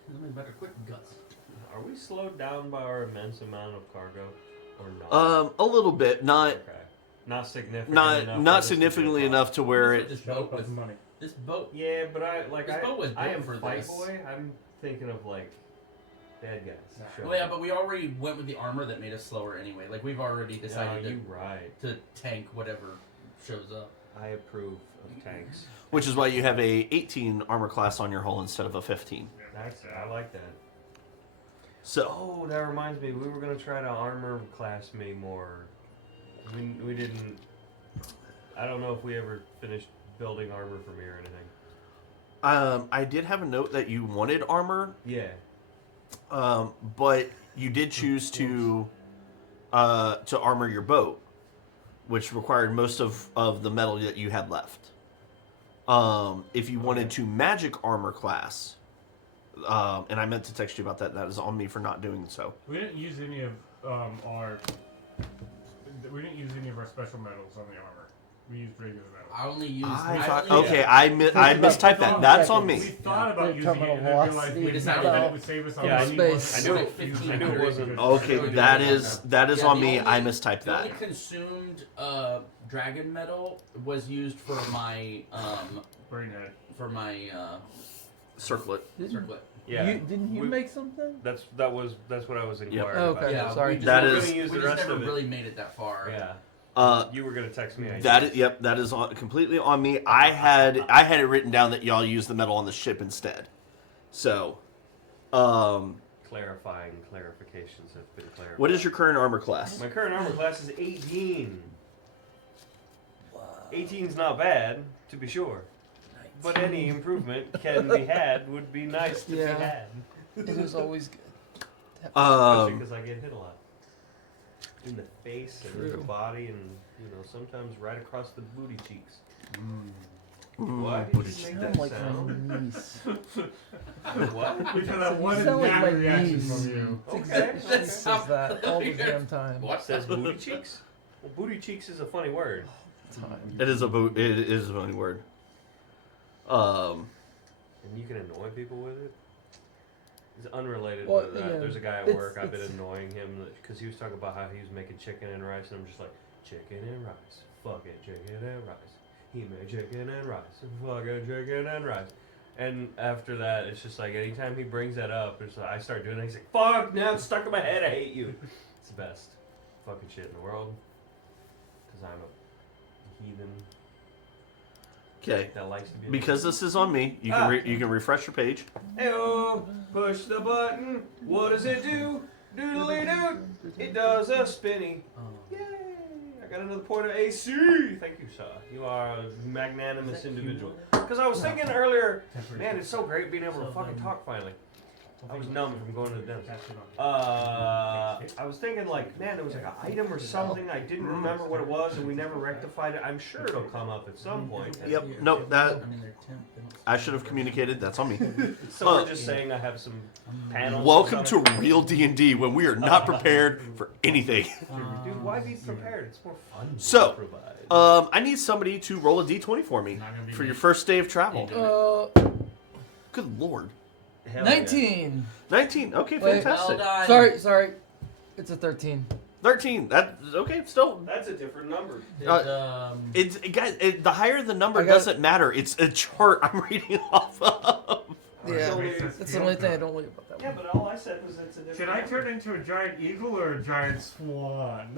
Somebody's about to quit guts. Are we slowed down by our immense amount of cargo, or not? A little bit, not Okay. Not significant. enough for not this to be a significantly problem. enough to where This it. boat was money. this boat. Yeah, but I This boat was I built am for Fight this. Boy. I'm thinking of like bad guys. Well, yeah, but we already went with the armor that made us slower anyway. Like we've already decided you right. to tank whatever shows up. I approve of tanks. Which is why you have a 18 armor class on your hull instead of a 15. That's, I like that. So, Oh, that reminds me. We were gonna try to armor class me more. We didn't. I don't know if we ever finished building armor for me or anything. I did have a note that you wanted armor, Yeah. but you did choose to armor your boat, which required most of the metal that you had left. If you wanted to magic armor class, and I meant to text you about that. That is on me for not doing so. We didn't use any of our special metals on the armor. We used regular metal. I only used. I I thought, only- okay, I mistyped that. That's on We me. thought about Yeah. using it and then realized Velocity. we decided decided that it would save us on Yeah, I the knew- space. I knew Like it. I knew it 1500 wasn't. Okay, that is Yeah, on the me. I only- mistyped The only that. consumed dragon metal was used for my brainhead. Circlet. circlet. Yeah. Didn't you we- make something? That's what I was inquiring Oh, about. okay. Yeah, sorry. we just, That we is- just- Use the we just rest never of it. really made it that far. Yeah. You were gonna text me. That is completely on me. I had it written down that y'all use the metal on the ship instead. So, Clarifying clarifications have been clarified. what is your current armor class? My current armor class is 18. 18's not bad, to be sure. But any improvement can be had would be nice to Yeah. be had. It is always good. Especially Um, because I get hit a lot. In the face and in the True. body and, sometimes right across the booty cheeks. mm, Why did booty you cheek. make Sound that like sound? my niece. What? Because I wanted sound like that my reaction niece. from you. Okay. She says that all the damn time. What? Says booty cheeks? Well, booty cheeks is a funny word. It is a funny word. And you can annoy people with it? It's unrelated Well, to that. yeah, There's a guy at it's- work, I've been it's- annoying him because he was talking about how he was making chicken and rice, and I'm just like, chicken and rice. Fucking chicken and rice. He made chicken and rice. Fucking chicken and rice. And after that, it's just like anytime he brings that up, it's like, I start doing it, he's like, fuck, now it's stuck in my head, I hate you. It's the best fucking shit in the world. Because I'm a heathen Okay, that likes to be because this is on me, you can you can refresh your page. Hey-oh, push the button. What does it do? Doodly doo. It does a spinny. Oh. Yay! I got another point of AC. Thank you, sir. You are a magnanimous individual. Because I was thinking earlier, man, it's so great being able to fucking talk finally. I was numb from going to the dentist. I was thinking like, man, there was like an item or something. I didn't remember what it was, and we never rectified it. I'm sure it'll come up at some point. Yep. No, that I should have communicated. That's on me. So we're just saying I have some panels. Welcome to real D&D when we are not prepared for anything. Dude, why be prepared? It's more fun. to So, improvise. I need somebody to roll a d20 for me for your first day of travel. Good lord. Hell yeah. 19. 19. Okay, Wait. fantastic. Well done. Sorry. It's a 13. 13. That okay. Still, That's a different number. it's guys. The higher the number I got- doesn't matter. It's a chart I'm reading off of. Yeah, So that's the only thing I don't like about that Yeah, one. but all I said was it's a different Should I number. turn into a giant eagle or a giant swan?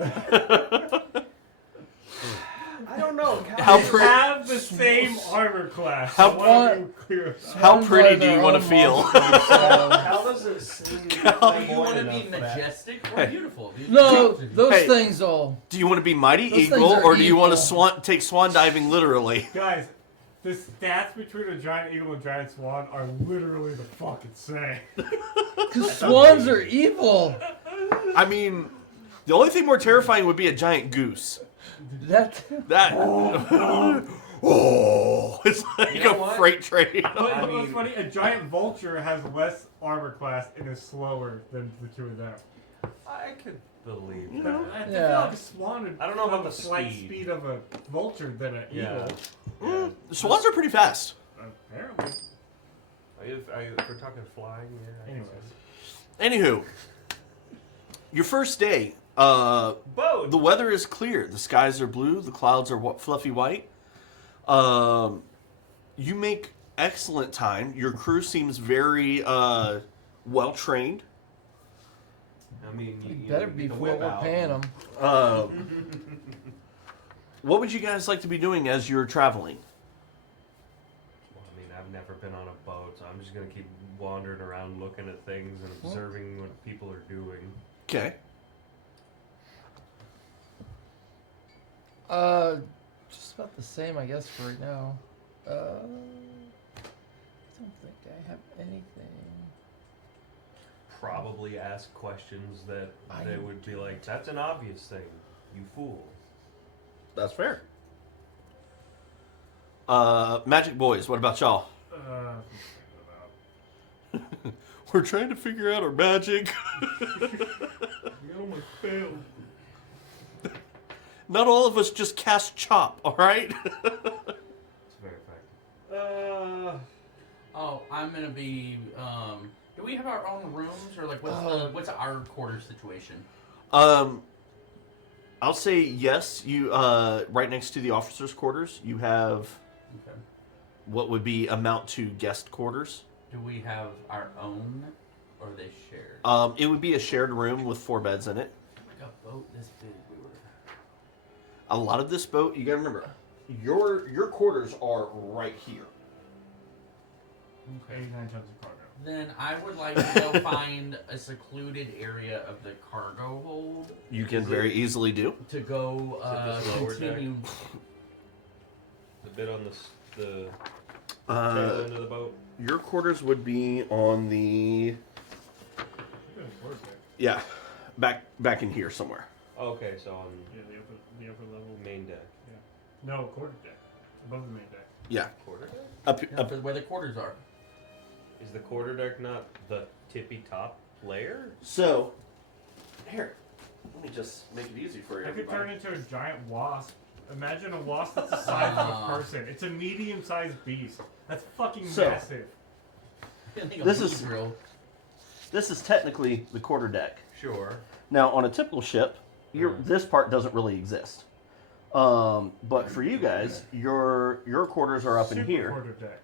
I don't know. How They pretty? have the same armor class. How- so why don't you clear us out? How Swans pretty are do you their want to own feel? monsters, so- How does it seem? Do you want to flamboyant be enough for that? majestic or beautiful? No, those Hey. things all. Do you want to be mighty Those eagle, things are or do you want to evil. take swan diving literally? Guys, the stats between a giant eagle and giant swan are literally the fucking same. Because swans are evil. I mean, the only thing more terrifying would be a giant goose. That. That. Oh, it's like You know a what? freight train. But I what's mean- funny, a giant vulture has less armor class and is slower than the two of them. I could believe You that. know. I feel Yeah. like a swan would I don't know about have the a slight speed. speed of a vulture than an Yeah. eagle. Yeah. Swans are pretty fast. Apparently. If we're talking flying, yeah. I guess Anyways. Anywho, your first day. Boat. The weather is clear. The skies are blue. The clouds are fluffy white. You make excellent time. Your crew seems very well trained. I mean, you Better know, be get the what whip we're out. paying them. What would you guys like to be doing as you're traveling? Well, I mean, I've never been on a boat, so I'm just gonna keep wandering around, looking at things and observing what people are doing. Okay. Just about the same, I guess, for right now. I don't think I have anything. Probably ask questions that I they would be like, "That's an obvious thing, you fool." That's fair. Magic Boys, what about y'all? We're trying to figure out our magic. Not all of us just cast chop, alright? It's very effective. Oh, I'm gonna be. Do we have our own rooms or like what's our quarter situation? I'll say yes. You right next to the officers' quarters, you have Okay. what would be amount to guest quarters. Do we have our own or are they shared? It would be a shared room with 4 beds in it. Like a boat this big, we were. A lot of this boat, you gotta remember, your quarters are right here. 89 tons of cargo. Then I would like to go find a secluded area of the cargo hold You can very easily do. to go Is it this lower deck? continue. The bit on the tail Uh, end of the boat. your quarters would be on the yeah, back in here somewhere. Okay, so on Yeah, the upper level. main deck. No, quarter deck. Above the main deck. Yeah, Quarter deck? up No, up. for where the quarters are. Is the quarter deck not the tippy top layer? So here, let me just make it easy for you. I could everybody. turn into a giant wasp. Imagine a wasp that's the size of a person. It's a medium-sized beast. That's fucking So- massive. I think a This booty is- drill. This is technically the quarter deck. Sure. Now, on a typical ship, this part doesn't really exist. But for you guys, your quarters are up in Super here. quarter deck.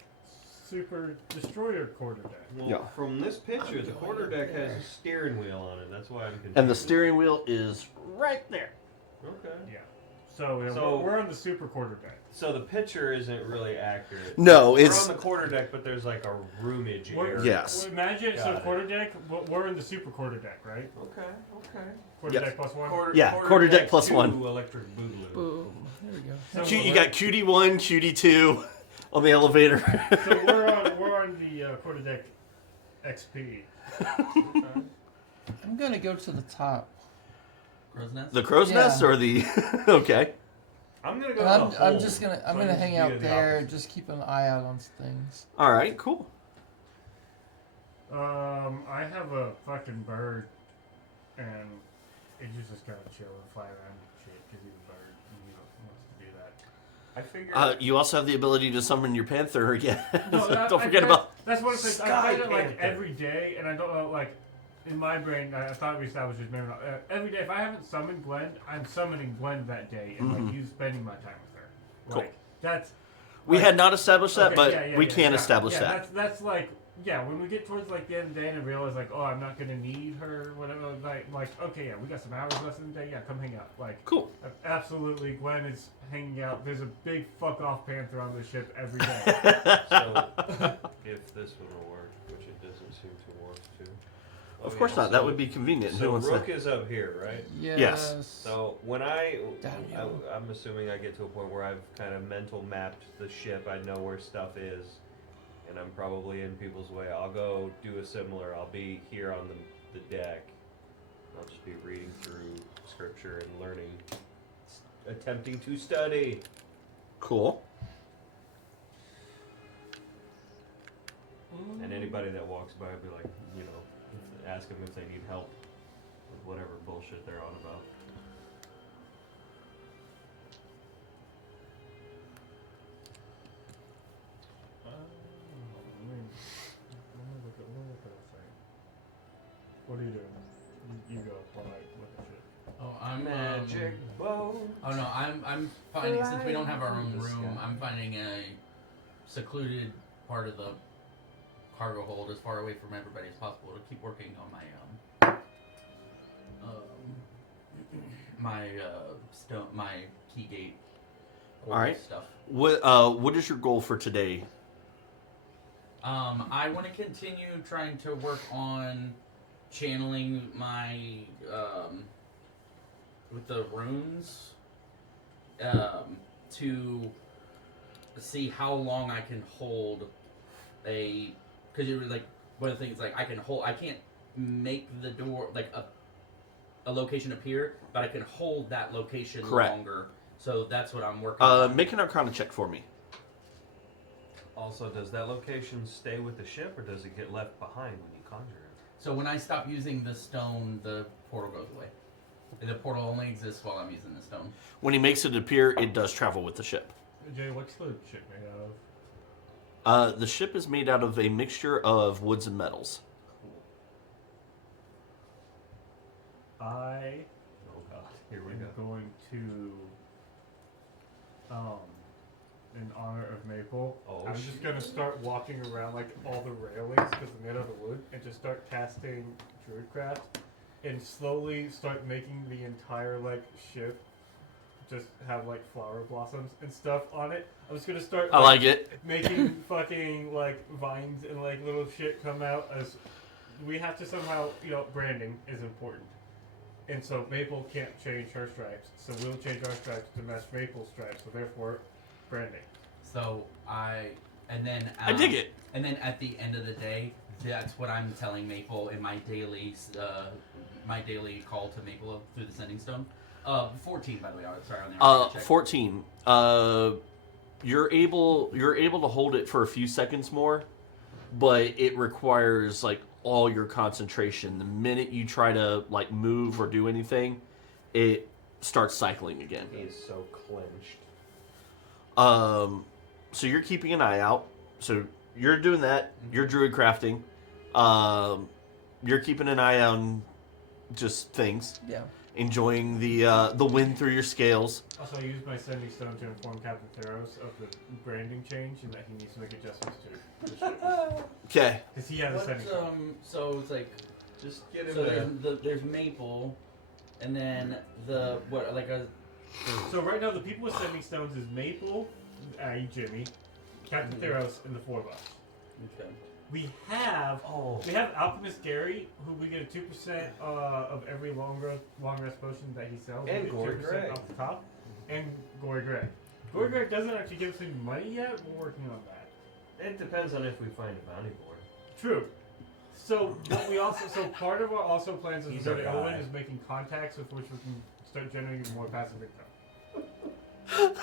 Super destroyer quarter deck. Well, Yeah. from this picture, the quarter deck has a steering wheel on it. That's why I'm confused. And the steering wheel is right there. Okay. Yeah. So, yeah, So- we're on the super quarter deck. So the picture isn't really accurate. No, We're it's on the quarter deck, but there's like a roomage We're- area. Yes. Imagine, so Got it. quarter deck, but we're in the super quarter deck, right? Okay. Quarter Yes. deck plus one. Quarter deck plus 2 one. Electric boogaloo. Boom. There we go. So you we're- got QD1, QD2 on the elevator. So we're on the quarter deck XP. I'm gonna go to the top. Crow's nest. The crow's Yeah. nest or the okay. I'm gonna go And to the I'm hole, just gonna so I'm I gonna just hang do out the there, opposite. just keep an eye out on things. All right, cool. I have a fucking bird, and he's just gonna chill and fly around and shit because he's a bird and he wants to do that. I figured. You also have the ability to summon your panther again. No, So that- don't forget about. That's one of the things. I Sky find it like Panther. every day, and I don't know, like, in my brain, I thought we established this, maybe not. Every day, if I haven't summoned Gwen, I'm summoning Gwen that day, and like you spending my time with her. Cool. Like, that's. We like- had not established that, okay, but yeah, we can establish yeah, that. That's like, yeah, when we get towards like the end of the day and I realize like, oh, I'm not gonna need her, whatever. Like, okay, yeah, we got some hours left in the day. Yeah, come hang out. Like, Cool. absolutely, Gwen is hanging out. There's a big fuck off panther on the ship every day. So, if this one will work, which it doesn't seem to want to. Of course not. That would be convenient. Who So wants Rook to? is up here, right? Yes. So when Damn you. I'm assuming I get to a point where I've kind of mental mapped the ship. I know where stuff is, and I'm probably in people's way. I'll go do a similar. I'll be here on the deck. I'll just be reading through scripture and learning, attempting to study. Cool. And anybody that walks by, I'll be like, ask them if they need help with whatever bullshit they're on about. Let me look at a thing. What are you doing? You go while I look at shit. Oh, I'm Magic bow. Oh no, I'm finding since we don't have our own Flying room, in the I'm finding a secluded part of the cargo hold as far away from everybody as possible to keep working on my stone, my key gate. All right. Stuff. What is your goal for today? I want to continue trying to work on channeling my with the runes to see how long I can hold a, because you're like one of the things like I can't make the door like a location appear, but I can hold that location Correct. longer. So that's what I'm working on. Make an Arcana check for me. Also, does that location stay with the ship, or does it get left behind when you conjure it? So when I stop using the stone, the portal goes away. The portal only exists while I'm using the stone. When he makes it appear, it does travel with the ship. Jay, what's the ship made out of? The ship is made out of a mixture of woods and metals. I Oh god, here we am go. going to, in honor of Maple, Oh, I'm just gonna start walking around like all the railings because they're made out of wood, and just start casting Druidcraft, and slowly start making the entire like ship just have like flower blossoms and stuff on it. I'm just gonna start. I like it. Making fucking like vines and like little shit come out, as we have to somehow, branding is important. And so Maple can't change her stripes, so we'll change our stripes to match Maple's stripes, so therefore branding. So I dig it. And then at the end of the day, that's what I'm telling Maple in my daily call to Maple through the sending stone. 14 by the way. Sorry on the check. 14. You're able to hold it for a few seconds more, but it requires like all your concentration. The minute you try to like move or do anything, it starts cycling again. He is so clenched. So you're keeping an eye out. So you're doing that. You're druid crafting. You're keeping an eye on just things. Yeah. Enjoying the wind through your scales. Also, I used my sending stone to inform Captain Theros of the branding change and that he needs to make adjustments to the ship. Okay. Because he has a sending stone. So it's like Just get him so there. there's Maple, and then So right now, the people with sending stones is Maple, i.e. Jimmy, Captain Theros, and the four of us. Okay. We have Alchemist Gary, who we get a 2% of every long rest potion that he sells. And We get Gory 2% Greg. off the top. And Gory Greg. Gory Greg doesn't actually give us any money yet. We're working on that. It depends on if we find a bounty board. True. So what we also part of our also plans He's is our very guy. Owen is making contacts with which we can start generating more passive income.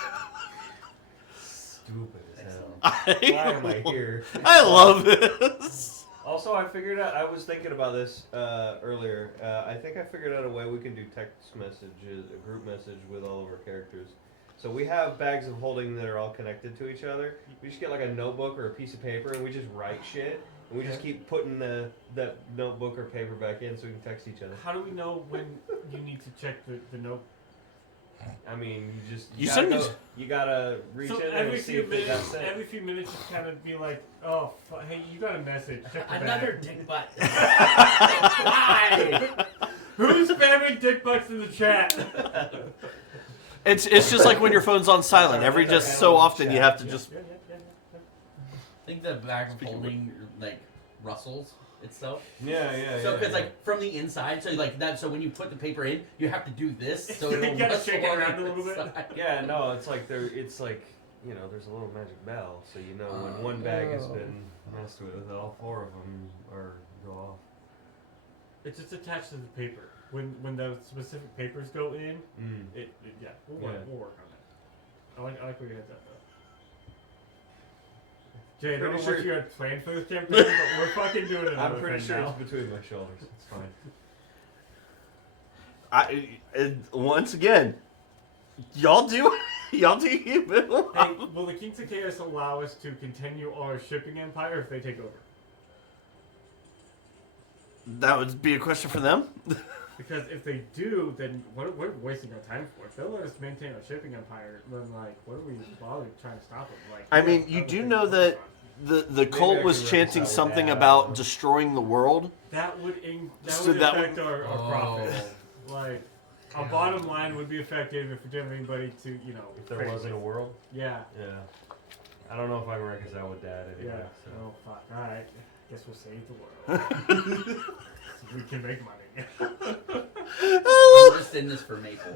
Stupid as hell. I, Why am I here? I love this. Also, I figured out. I was thinking about this earlier. I think I figured out a way we can do text messages, a group message with all of our characters. So we have bags of holding that are all connected to each other. We just get like a notebook or a piece of paper, and we just write shit, and we just keep putting that notebook or paper back in so we can text each other. How do we know when you need to check the note? I mean, You gotta send go, us- you gotta reach So in there and see if it got sent. every few minutes, just kind of be like, "Oh, hey, you got a message. Check the Another bag." dick butt. Why? Who's spamming dick butts in the chat? It's just like when your phone's on silent. Every just so often you have to just. Yeah. I think the bag of holding like rustles itself. Yeah. So because like from the inside, so like that. So when you put the paper in, you have to do this. So You it'll gotta rustle shake it on around the a little bit. inside. Yeah, no, it's like there's a little magic bell, so you know when one bag has been messed with, all four of them go off. It's just attached to the paper. When the specific papers go in, we'll work on that. I like where your head's at though. Jay, I don't know Pretty what sure- you had planned for this campaign, but we're fucking doing it. I'm pretty sure it's between my shoulders. It's fine. Once again, y'all do you. Hey, will the Kings of Chaos allow us to continue our shipping empire if they take over? That would be a question for them. Because if they do, then what are we wasting our time for? If they'll let us maintain our shipping empire, then like, what are we bothering trying to stop them? Like, I we mean, have you other do things know to that focus the cult I was can chanting reconcile something that. about destroying the world. on. That would So that affect our profit. Like, our bottom line would be affected if we didn't have anybody to, If there trade wasn't a with. world, Yeah. I don't know if I can reconcile with Dad anyway. Yeah. So. Oh fuck. All right. Guess we'll save the world. So we can make money. I'm just in this for Maple.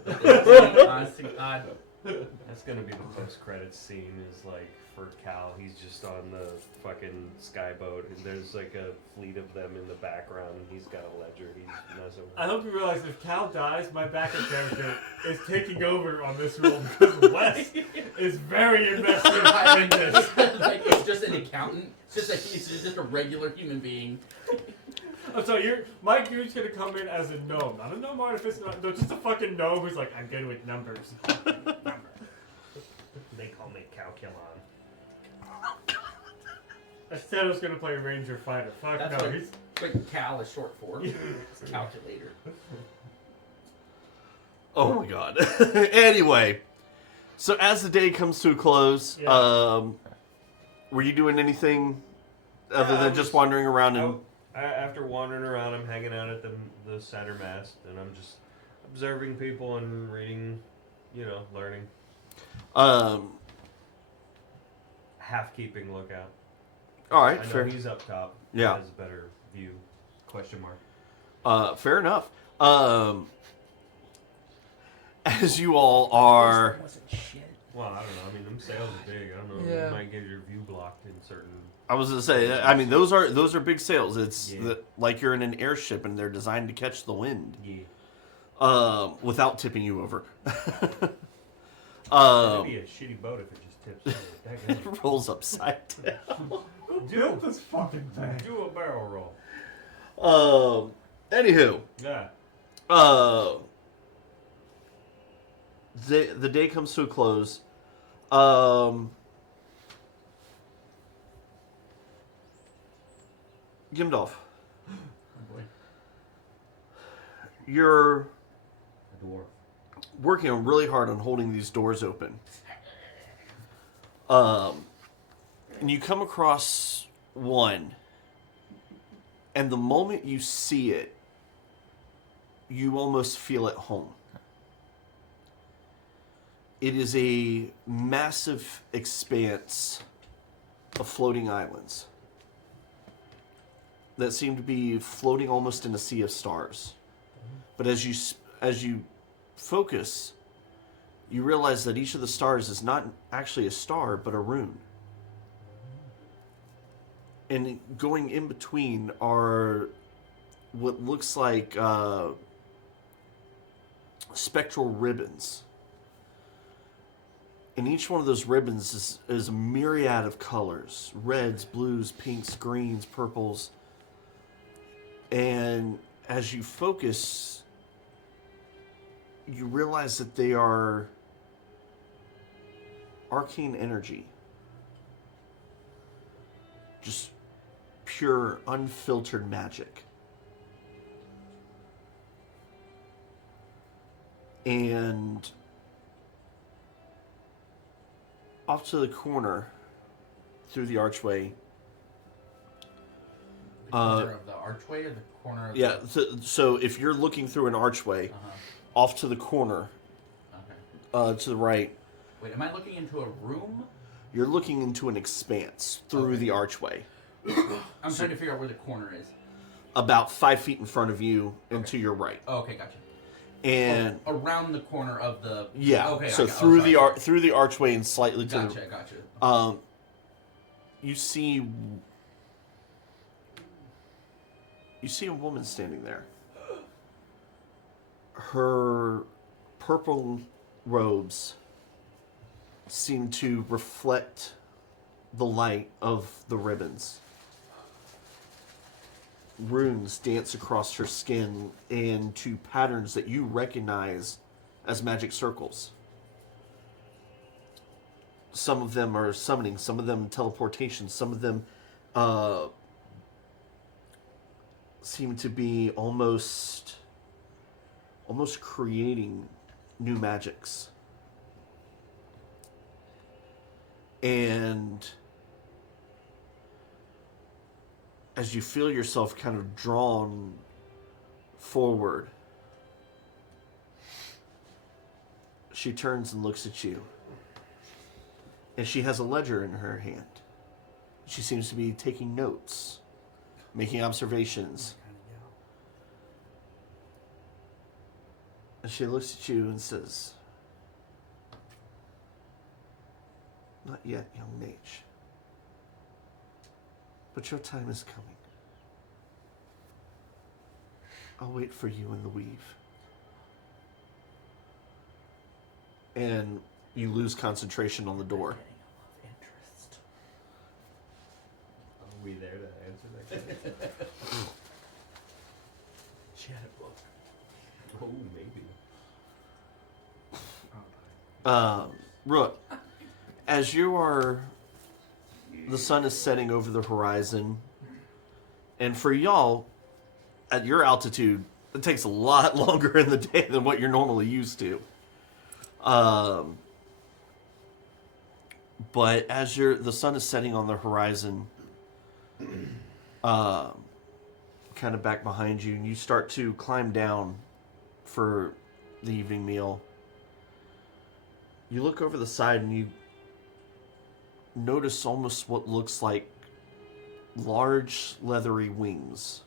Honest to God. That's gonna be the post-credits scene. Is like for Cal, he's just on the fucking skyboat, and there's like a fleet of them in the background, and he's got a ledger. He's messing with. I hope you realize if Cal dies, my backup character is taking over on this role because Wes is very invested in this. Like it's just an accountant. It's just a regular human being. I'm sorry, Mike, you're just gonna come in as a gnome, not a gnome artificer, no, just a fucking gnome who's like, I'm good with numbers. They call me Calculon. Instead, I was gonna play Ranger Fighter. Fuck That's no, what- he's. But Cal is short for it's calculator. Oh my god. Anyway, so as the day comes to a close, were you doing anything other Yeah, I than was- just wandering around and? After wandering around, I'm hanging out at the center mast, and I'm just observing people and reading, learning. Half keeping lookout. All right, I know fair. he's up top. Yeah. He has a better view. Question mark. Fair enough. As you all are. Wasn't shit. Well, I don't know. I mean, them sails are big. I don't know. Yeah. You might get your view blocked in certain. I was gonna say. I mean, those are big sails. It's Yeah. like you're in an airship and they're designed to catch the wind. Yeah. Without tipping you over. It'd be a shitty boat if it just tips over. It rolls upside down. Dude, this fucking thing. Do a barrel roll. Anywho, Yeah. the day comes to a close. Gimdolf, Oh boy. you're A dwarf. working really hard on holding these doors open. And you come across one, and the moment you see it, you almost feel at home. It is a massive expanse of floating islands that seem to be floating almost in a sea of stars. But as you focus, you realize that each of the stars is not actually a star, but a rune. And going in between are what looks like spectral ribbons. And each one of those ribbons is a myriad of colors. Reds, blues, pinks, greens, purples. And as you focus, you realize that they are arcane energy. Just pure, unfiltered magic. And off to the corner, through the archway. The corner of the archway or the corner of Yeah, the... so if you're looking through an archway, off to the corner, to the right. Wait, am I looking into a room? You're looking into an expanse through the archway. I'm trying to figure out where the corner is. About 5 feet in front of you and to your right. Oh, okay, gotcha. And around the corner of the... yeah, Okay, so through through the archway and slightly to the... Gotcha. You see a woman standing there. Her purple robes seem to reflect the light of the ribbons. Runes dance across her skin into patterns that you recognize as magic circles. Some of them are summoning, some of them teleportation, some of them seem to be almost creating new magics. And as you feel yourself kind of drawn forward, she turns and looks at you. And she has a ledger in her hand. She seems to be taking notes, making observations. And she looks at you and says, "Not yet, young mage. But your time is coming. I'll wait for you in the weave." And you lose concentration on the door. Are we there to answer that question? She had a book. Oh, maybe. Rook, as the sun is setting over the horizon, and for y'all, at your altitude, it takes a lot longer in the day than what you're normally used to. But as the sun is setting on the horizon, kind of back behind you, and you start to climb down for the evening meal, you look over the side and you notice almost what looks like large leathery wings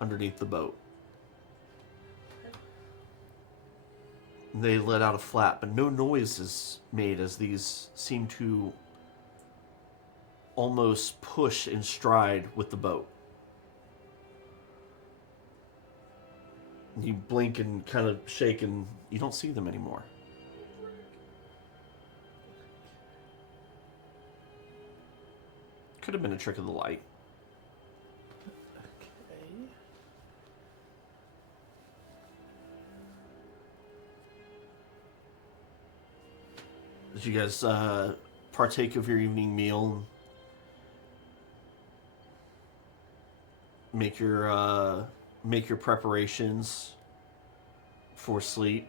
underneath the boat. They let out a flap, but no noise is made as these seem to almost push in stride with the boat. You blink and kind of shake and you don't see them anymore. Could have been a trick of the light. Okay. Did you guys partake of your evening meal and make your preparations for sleep?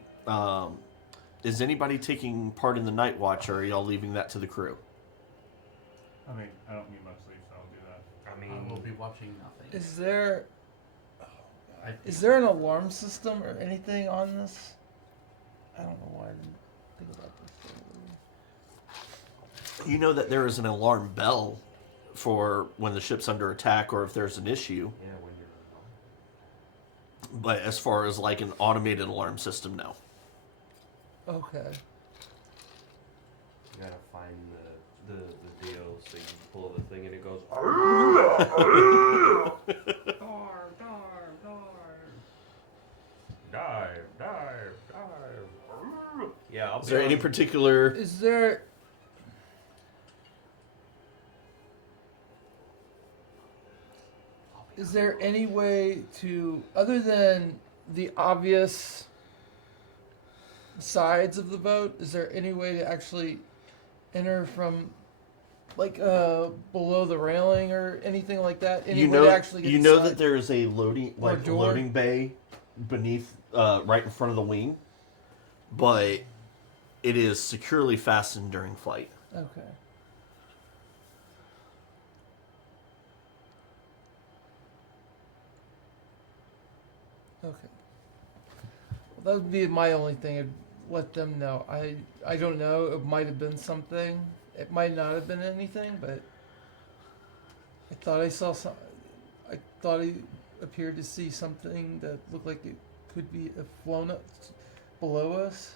Is anybody taking part in the night watch, or are y'all leaving that to the crew? I mean, I don't need much sleep, so I'll do that. I mean, We'll be watching nothing. Is there an alarm system or anything on this? I don't know why I didn't. think about this. You know that there is an alarm bell for when the ship's under attack or if there's an issue. Yeah, when you're But as far as like an automated alarm system, no. Okay. you gotta find the deal so you can pull the thing and it goes. Dive, dive, dive. Yeah, I'll Is be there on- any particular? Is there any way to, other than the obvious sides of the boat, is there any way to actually enter from like below the railing or anything like that? Any way to actually get you know inside? that there is a loading Or like door? loading bay beneath, right in front of the wing, but it is securely fastened during flight. Okay. Okay. Well, that would be my only thing. I'd let them know. I don't know. It might have been something. It might not have been anything, but I thought I saw some. I thought I appeared to see something that looked like it could be flown up below us.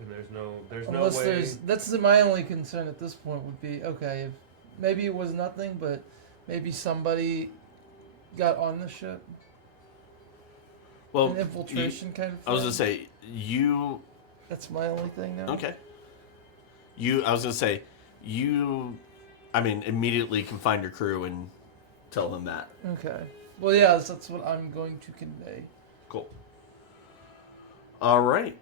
And there's no Unless way. that's my only concern at this point would be, okay, if maybe it was nothing, but maybe somebody got on the ship. Well, An infiltration kind of thing. I was gonna say you. That's my only thing now. Okay. I was gonna say you. I mean, immediately can find your crew and tell them that. Okay. Well, yeah, that's what I'm going to convey. Cool. All right.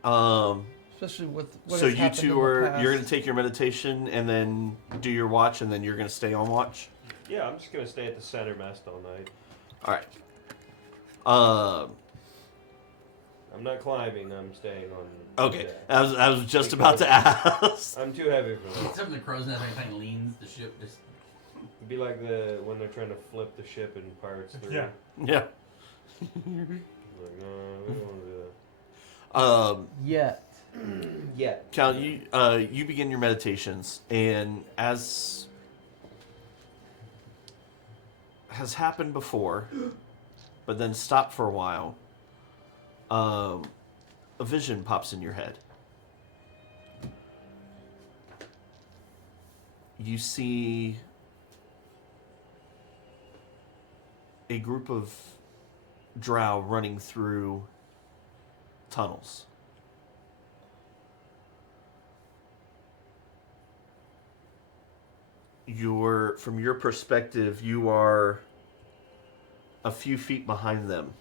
Especially with what So has you happened two in the are. past. You're gonna take your meditation and then do your watch, and then you're gonna stay on watch. Yeah, I'm just gonna stay at the center mast all night. All right. I'm not climbing. I'm staying on. Okay. deck. I was just about to ask. I'm too heavy for that. Except the crow's nest, every time it leans, the ship just. It'd be like when they're trying to flip the ship in Pirates 3. Yeah. Yeah. Like, no, we don't want to do that. Yet. Yeah. Cal, you begin your meditations, and as has happened before, but then stopped for a while, a vision pops in your head. You see a group of drow running through tunnels. From your perspective, you are a few feet behind them.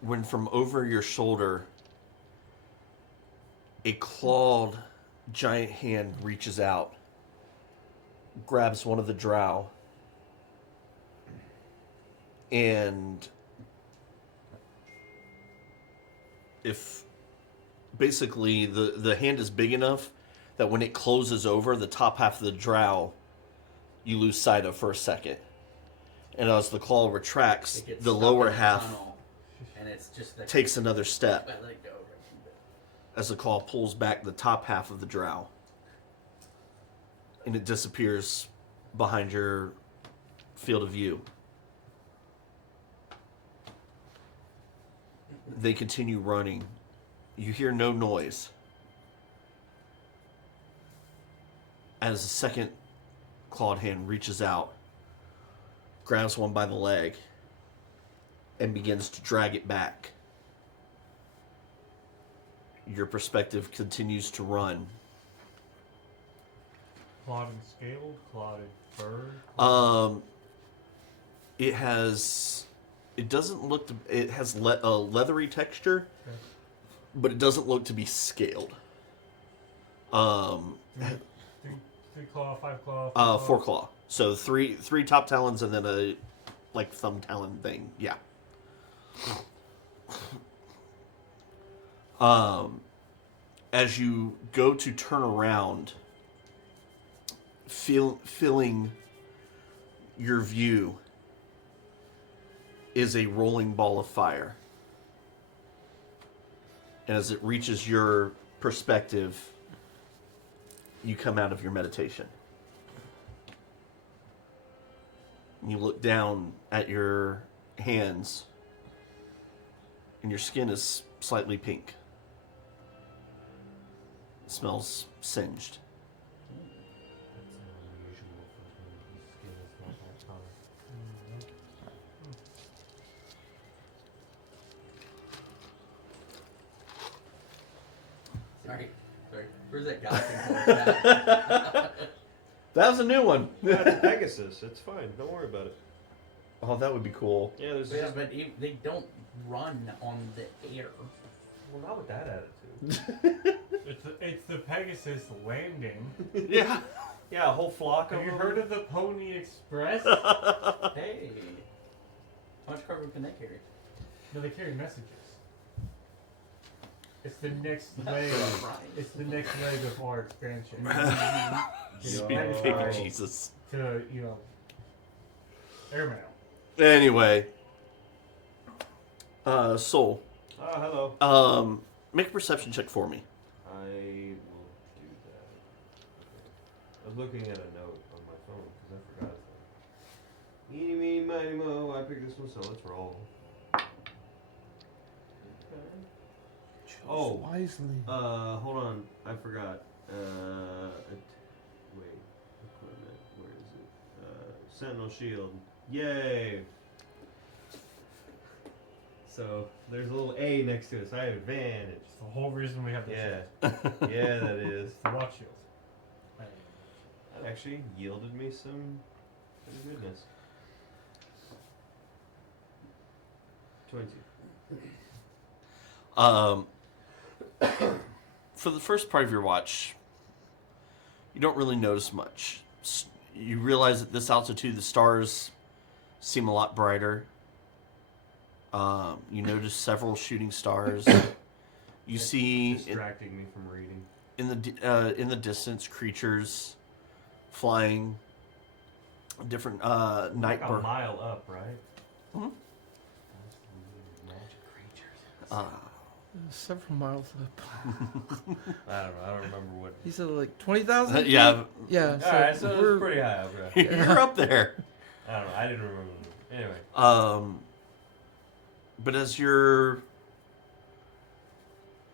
When from over your shoulder, a clawed giant hand reaches out, grabs one of the drow, and if basically the hand is big enough that when it closes over the top half of the drow, you lose sight of for a second. And as the claw retracts, It gets the stuck lower in the half tunnel, and it's just the, takes another step I let it go. as the claw pulls back the top half of the drow. And it disappears behind your field of view. They continue running. You hear no noise. As the second clawed hand reaches out, grabs one by the leg, and begins to drag it back. Your perspective continues to run. Clawed and scaled, clawed bird. It doesn't look to, it has a leathery texture, Okay. but it doesn't look to be scaled. Three claw, 5 claw. 4 claw. So three top talons and then a like thumb talon thing. Yeah. As you go to turn around, filling your view, is a rolling ball of fire. And as it reaches your perspective, you come out of your meditation. You look down at your hands, and your skin is slightly pink. It smells singed. That's unusual for him. His skin is not that color. Sorry. Where's that guy? That was a new one. That's Pegasus. It's fine. Don't worry about it. Oh, that would be cool. Yeah, there's Yeah, but they don't run on the air. well, not with that attitude. It's the Pegasus landing. Yeah. Yeah, a whole flock of Have you them. heard of the Pony Express? Hey. How much cargo can they carry? No, they carry messages. It's the next leg. It's the next leg of our expansion. Sweet Yo. baby Jesus. To airmail. Anyway. Soul. Oh, hello. Make a perception check for me. I will do that. Okay. I was looking at a note on my phone because I forgot that. Eeny, meeny, miny, mo. I picked this one, so let's roll. Oh, Wisely. hold on. I forgot. Wait. Equipment. Where is it? Sentinel shield. Yay! So there's a little A next to it, so I have advantage. It's the whole reason we have the Yeah. Yeah, that is. the watch shield. That actually yielded me some goodness. 20. For the first part of your watch, you don't really notice much. You realize at this altitude the stars seem a lot brighter. You notice several shooting stars. You see Distracting me from reading. in the distance creatures flying. Different night Like a bird. mile up, right? Mhm. Magic creatures. Several miles up. I don't know. I don't remember what. He said like 20,000? Yeah, Yeah. All right, so we're it's pretty high up. Yeah. you're up there. I don't know. I didn't remember. Anyway. But as you're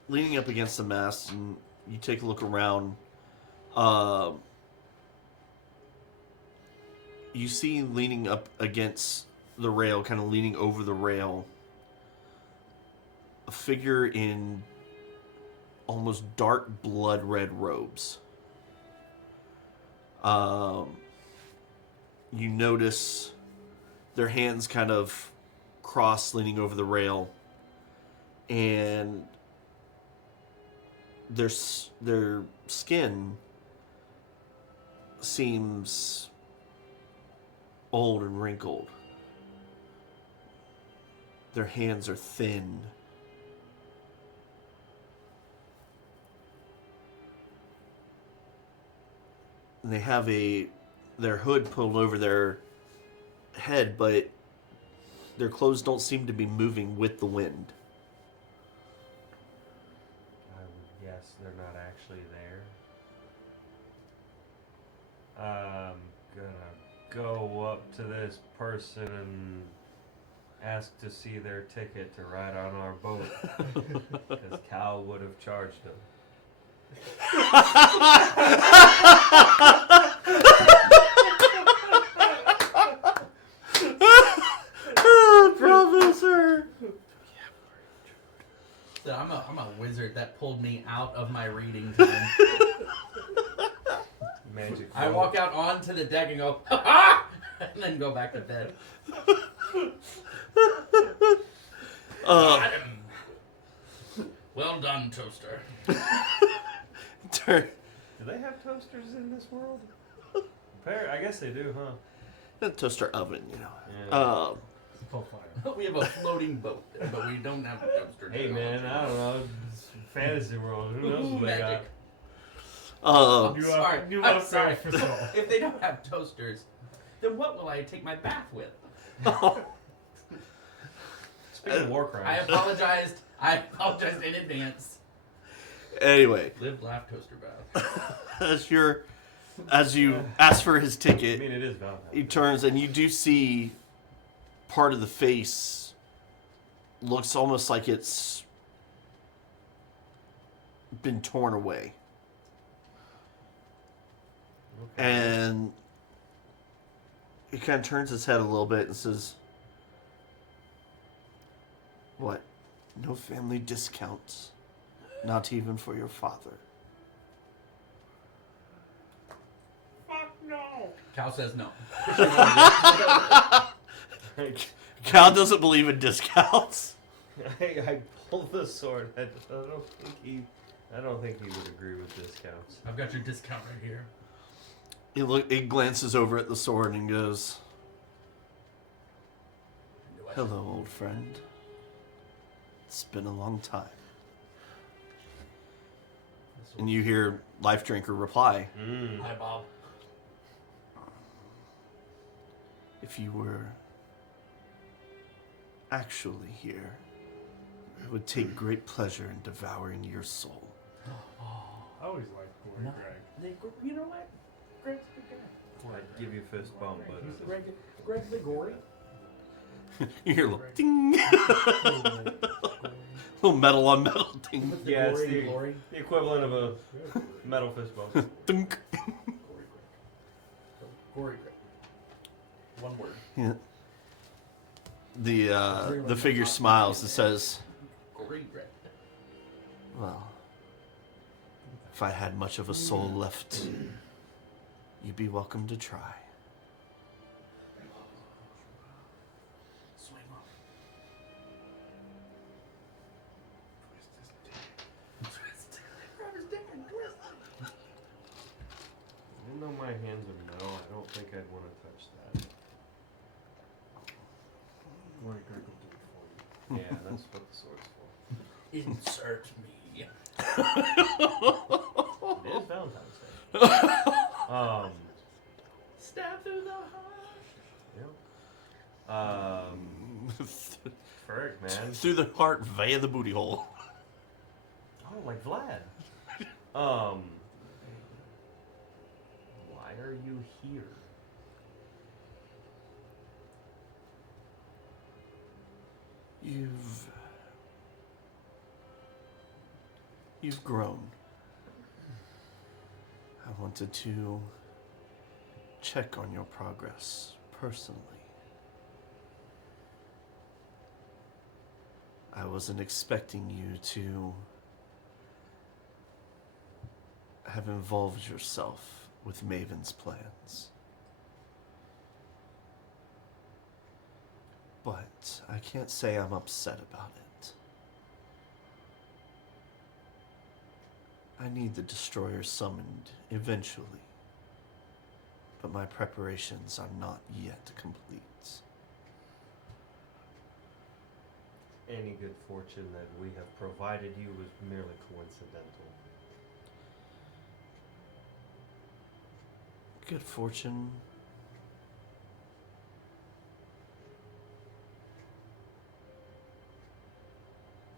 leaning up against the mast and you take a look around, you see leaning up against the rail, kind of leaning over the rail, a figure in almost dark blood red robes. You notice their hands kind of crossed, leaning over the rail, and their skin seems old and wrinkled. Their hands are thin. And they have their hood pulled over their head, but their clothes don't seem to be moving with the wind. I would guess they're not actually there. I'm gonna go up to this person and ask to see their ticket to ride on our boat. Because Cal would have charged them. Professor! So I'm a wizard that pulled me out of my reading time. Magic. I walk out onto the deck and go, ha ha! And then go back to bed. Got him. Well done, Toaster. Turn. Do they have toasters in this world? I guess they do, huh? A toaster oven, you know. Yeah. It's called fire. We have a floating boat, but we don't have a toaster. Hey man, I don't know. It's fantasy world. Who knows what they got? New Sorry, new I'm upgrade sorry. for soul. If they don't have toasters, then what will I take my bath with? Speaking of war I crimes, apologized. I apologized in advance. Anyway, Live, laugh, toaster bath. as you ask for his I ticket, mean, it is Valentine's he Day. turns and you do see part of the face looks almost like it's been torn away. Okay. And he kind of turns his head a little bit and says, "What? No family discounts? Not even for your father?" Fuck no. Cal says no. Cal doesn't believe in discounts. I pulled the sword. I don't think he would agree with discounts. I've got your discount right here. He glances over at the sword and goes, "Hello, old friend. It's been a long time." And you hear Life Drinker reply, Hi, Bob. "If you were actually here, I would take great pleasure in devouring your soul." I always liked Corey No. Greg. You know what? Greg's a good guy. I'd give you a fist bump, but Greg's the gory. You hear a little ding. Little metal on metal ding. With the yeah, it's gory glory. the equivalent of a metal fist bump. Dunk. Gory Greg. One word. Yeah. The figure smiles and says, Gory Greg. "Well, if I had much of a soul left, you'd be welcome to try." Swing off. Twist. Grab his dick and twist. Even though my hands are metal, I don't think I'd want to touch that. Corey Greg will do it for you. Yeah, that's what the sword's for. Insert me. It is Valentine's Day. Stab through the heart. Yeah. Frick, man. Through the heart via the booty hole. Oh, like Vlad. Why are you here? You've grown. I wanted to check on your progress personally. I wasn't expecting you to have involved yourself with Maven's plans. But I can't say I'm upset about it. I need the destroyer summoned eventually, but my preparations are not yet complete. Any good fortune that we have provided you was merely coincidental. Good fortune.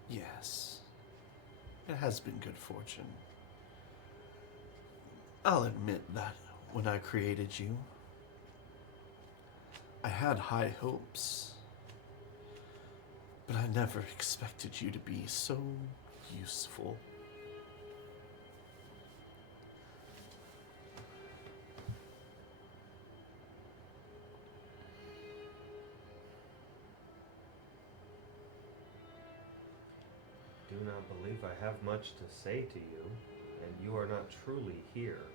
Yes, it has been good fortune. I'll admit that when I created you, I had high hopes, but I never expected you to be so useful. Do not believe I have much to say to you, and you are not truly here.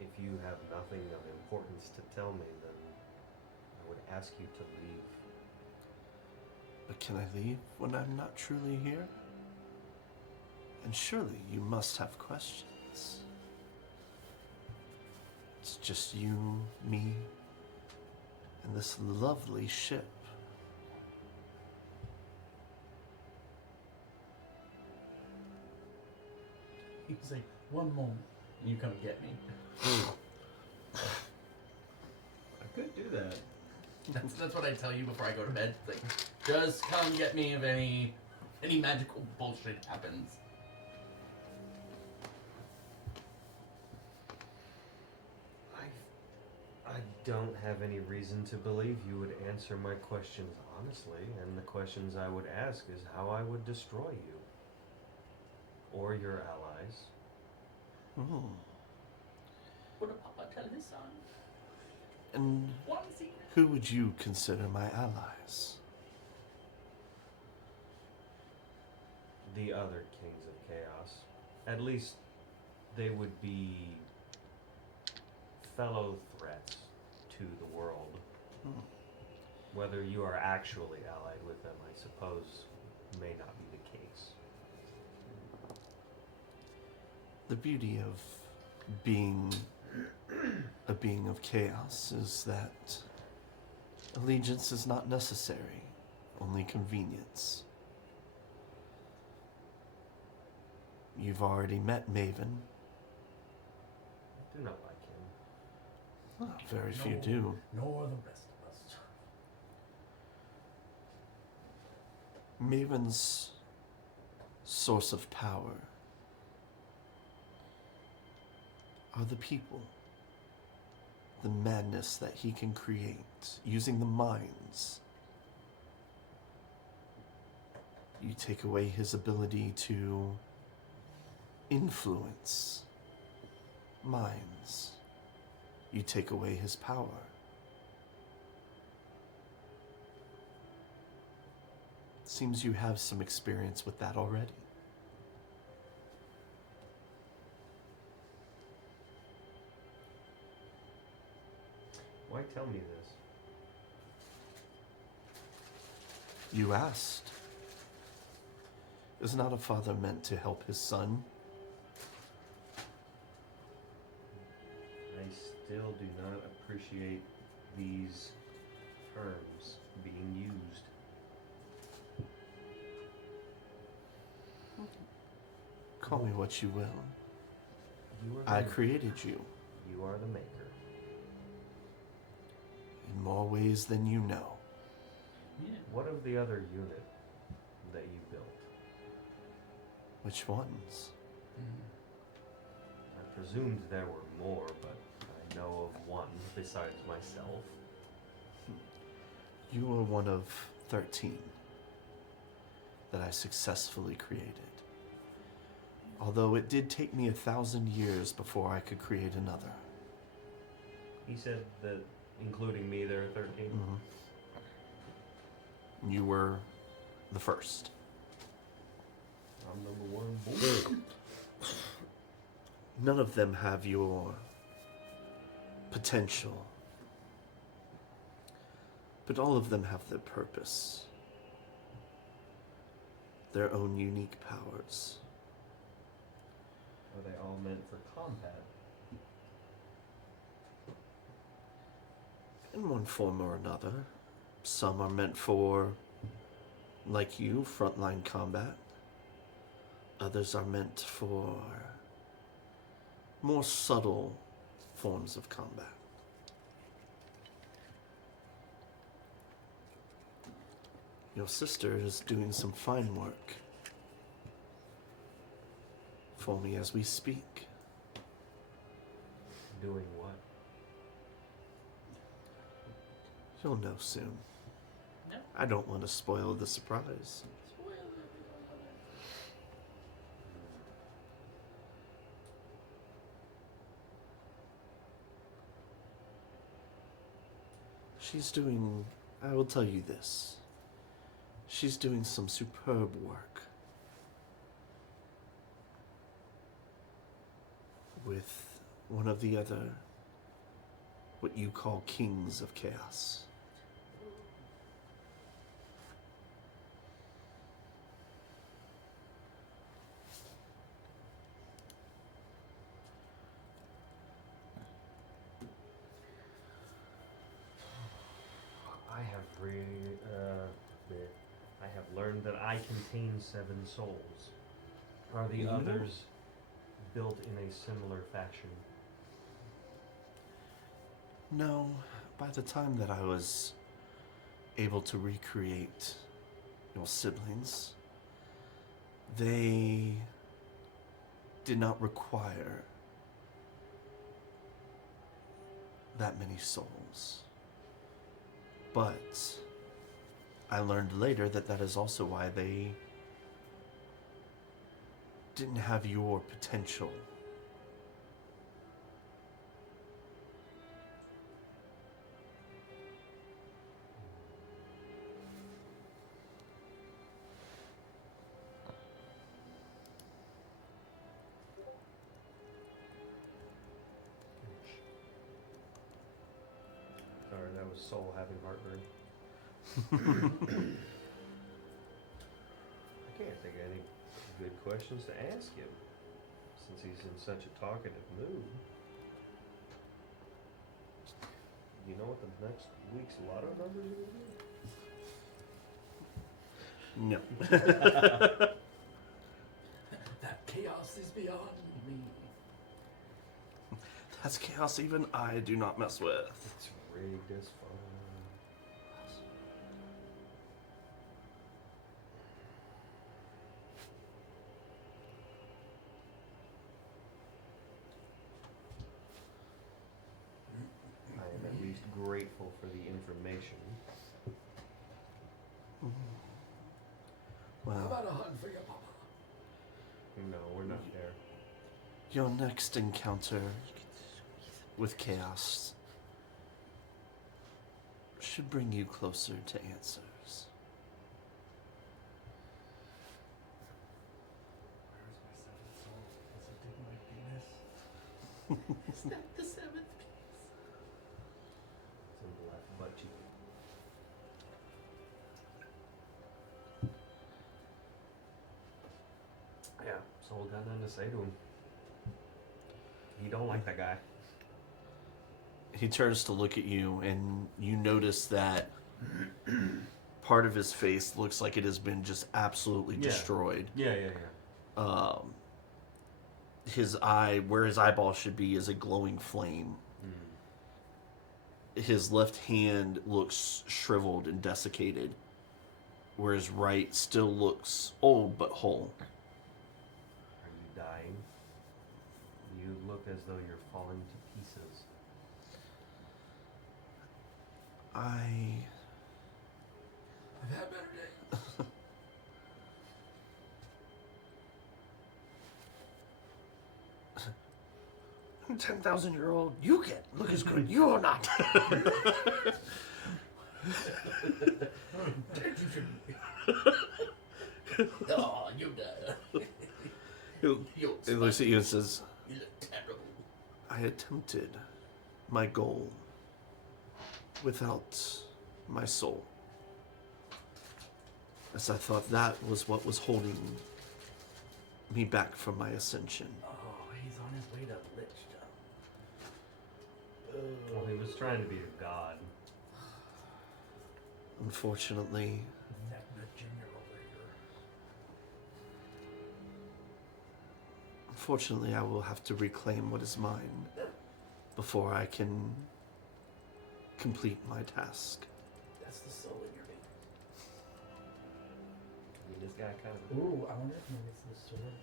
If you have nothing of importance to tell me, then I would ask you to leave. But can I leave when I'm not truly here? And surely you must have questions. It's just you, me, and this lovely ship. He's like, one moment, and you come get me. I could do that. That's what I tell you before I go to bed. It's like, Just come get me if any magical bullshit happens. I don't have any reason to believe you would answer my questions honestly, and the questions I would ask is how I would destroy you. Or your allies. Hmm. What did Papa tell his son? And One secret. who would you consider my allies? The other kings of chaos. At least they would be fellow threats to the world. Hmm. Whether you are actually allied with them, I suppose, may not be the case. The beauty of being a being of chaos is that allegiance is not necessary, only convenience. You've already met Maven. I do not like him. Well, very few do. Nor the rest of us. Maven's source of power are the people. The madness that he can create using the minds. You take away his ability to influence minds. You take away his power. Seems you have some experience with that already. Why tell me this? You asked. Is not a father meant to help his son? I still do not appreciate these terms being used. Call me what you will. You are I the, created you you are the maker. in more ways than you know. Yeah. What of the other unit that you built? Which ones? I presumed there were more, but I know of one besides myself. You were one of 13 that I successfully created. Although it did take me 1,000 years before I could create another. He said that, including me, there are 13. You were the first. I'm number one. Boy. None of them have your potential. But all of them have their purpose. Their own unique powers. Are they all meant for combat? In one form or another. Some are meant for, like you, frontline combat. Others are meant for more subtle forms of combat. Your sister is doing some fine work for me as we speak. Doing what? You'll know soon. No. I don't want to spoil the surprise. She's doing, I will tell you this. She's doing some superb work with one of the other, what you call kings of chaos. I have learned that I contain 7 souls. Are the You? others built in a similar fashion? No, by the time that I was able to recreate your siblings, they did not require that many souls. But I learned later that that is also why they didn't have your potential. Sorry, that was Soul having heartburn. I can't think of any good questions to ask him, since he's in such a talkative mood. You know what the next week's lotto numbers are going to be? No. That chaos is beyond me. That's chaos even I do not mess with. It's rigged as fuck. I am at least grateful for the information. How Well, about a hunt for your papa? No, we're not there. your next encounter with chaos should bring you closer to answers. Where's my seventh soul? Does it dig my penis? Is that the seventh piece? It's in the left butt cheek. Yeah, Soul got nothing to say to him. He don't like that guy. He turns to look at you, and you notice that part of his face looks like it has been just absolutely Yeah. destroyed. Yeah. His eye, where his eyeball should be, is a glowing flame. His left hand looks shriveled and desiccated, where his right still looks old but whole. Are you dying? You look as though you're falling to pieces. I've had better days. 10,000-year-old, you can look as good. You are not. Oh, you die. He looks at you and says, You look terrible. I attempted my goal without my soul, as I thought that was what was holding me back from my ascension. Oh, he's on his way to Lichtown. Well, he was trying to be a god. Unfortunately, That Virginia over here. I will have to reclaim what is mine before I can complete my task. That's the soul in your veins. I mean, this guy kind of. Ooh, I wonder if maybe it's the sword.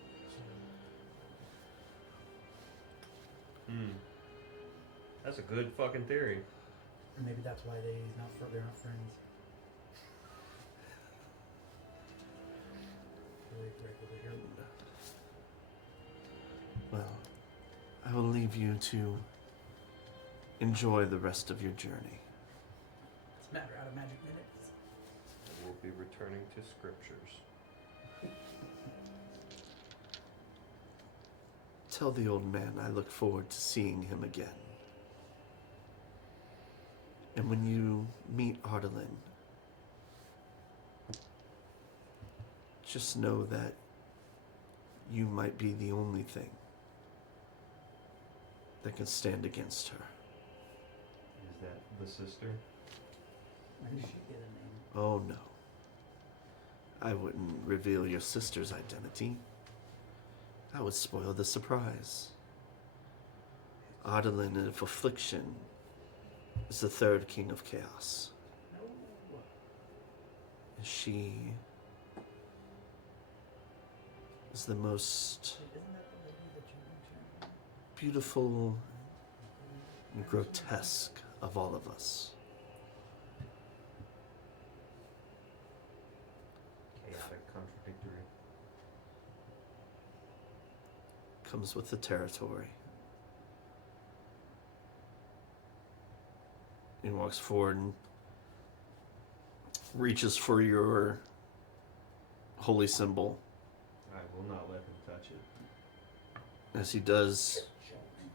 That's a good fucking theory. Maybe that's why they're not friends. Right over here. Well, I will leave you to enjoy the rest of your journey. What's the matter? Out of magic minutes? And we'll be returning to scriptures. Tell the old man I look forward to seeing him again. And when you meet Ardalin, just know that you might be the only thing that can stand against her. Is that the sister? When did she get a name? Oh no. I wouldn't reveal your sister's identity. That would spoil the surprise. Ardalin of Affliction is the third king of chaos. No. She is the most beautiful and grotesque of all of us. Chaotic, contradictory. Comes with the territory. He walks forward and reaches for your holy symbol. I will not let him touch it. As he does,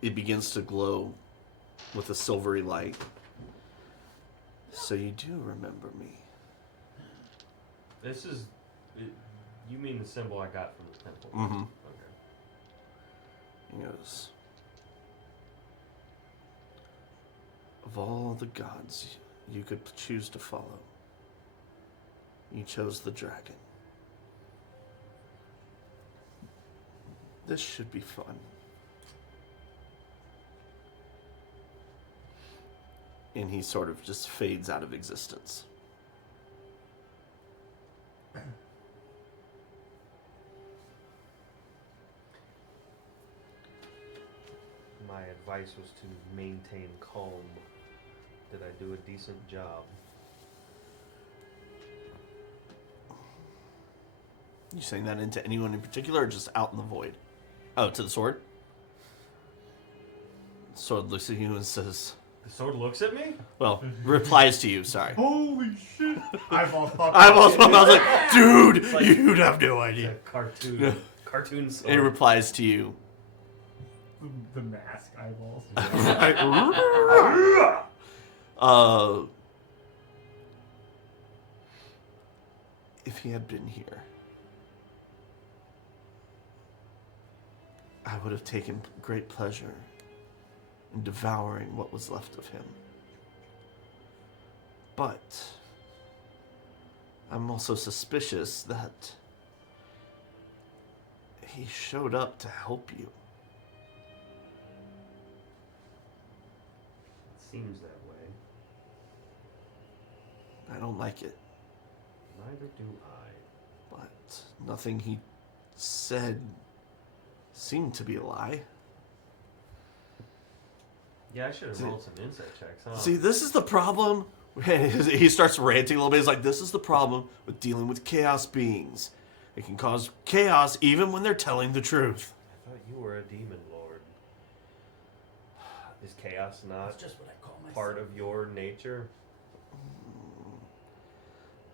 it begins to glow with a silvery light. So you do remember me. This is... you mean the symbol I got from the temple? Mm-hmm. Okay. He goes, of all the gods you could choose to follow, you chose the dragon. This should be fun. And he sort of just fades out of existence. My advice was to maintain calm. Did I do a decent job? You saying that into anyone in particular or just out in the void? Oh, to the sword? The sword looks at you and says, The sword looks at me? well, replies to you, sorry. Holy shit! Eyeballs pop I out. was like, dude, like- you'd have no It's idea. a cartoon. Yeah. Cartoon sword. And he replies to you. The mask eyeballs. If he had been here, I would have taken great pleasure in devouring what was left of him. But I'm also suspicious that he showed up to help you. Seems that way. I don't like it, Neither do I. but nothing he said seemed to be a lie. Yeah, I should have See- rolled some insight checks, huh? See, this is the problem. He starts ranting a little bit. He's like, this is the problem with dealing with chaos beings. It can cause chaos even when they're telling the truth. I thought you were a demon lord. Is chaos not That's just what I call myself. part of your nature?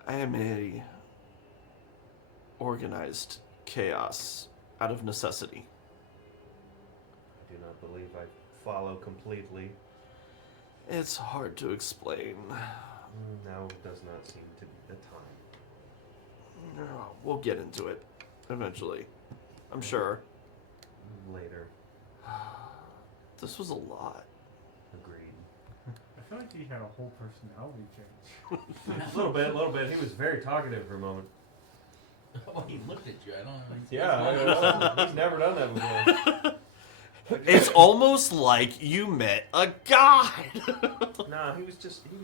I am a organized chaos out of necessity. I do not believe I follow completely. It's hard to explain. Now does not seem to be the time. No, we'll get into it eventually. I'm sure. Later. This was a lot. Agreed. I feel like he had a whole personality change. A little bit. He was very talkative for a moment. Well, he looked at you. I don't know. Yeah, I know. He's never done that before. It's almost like you met a god. Nah, he was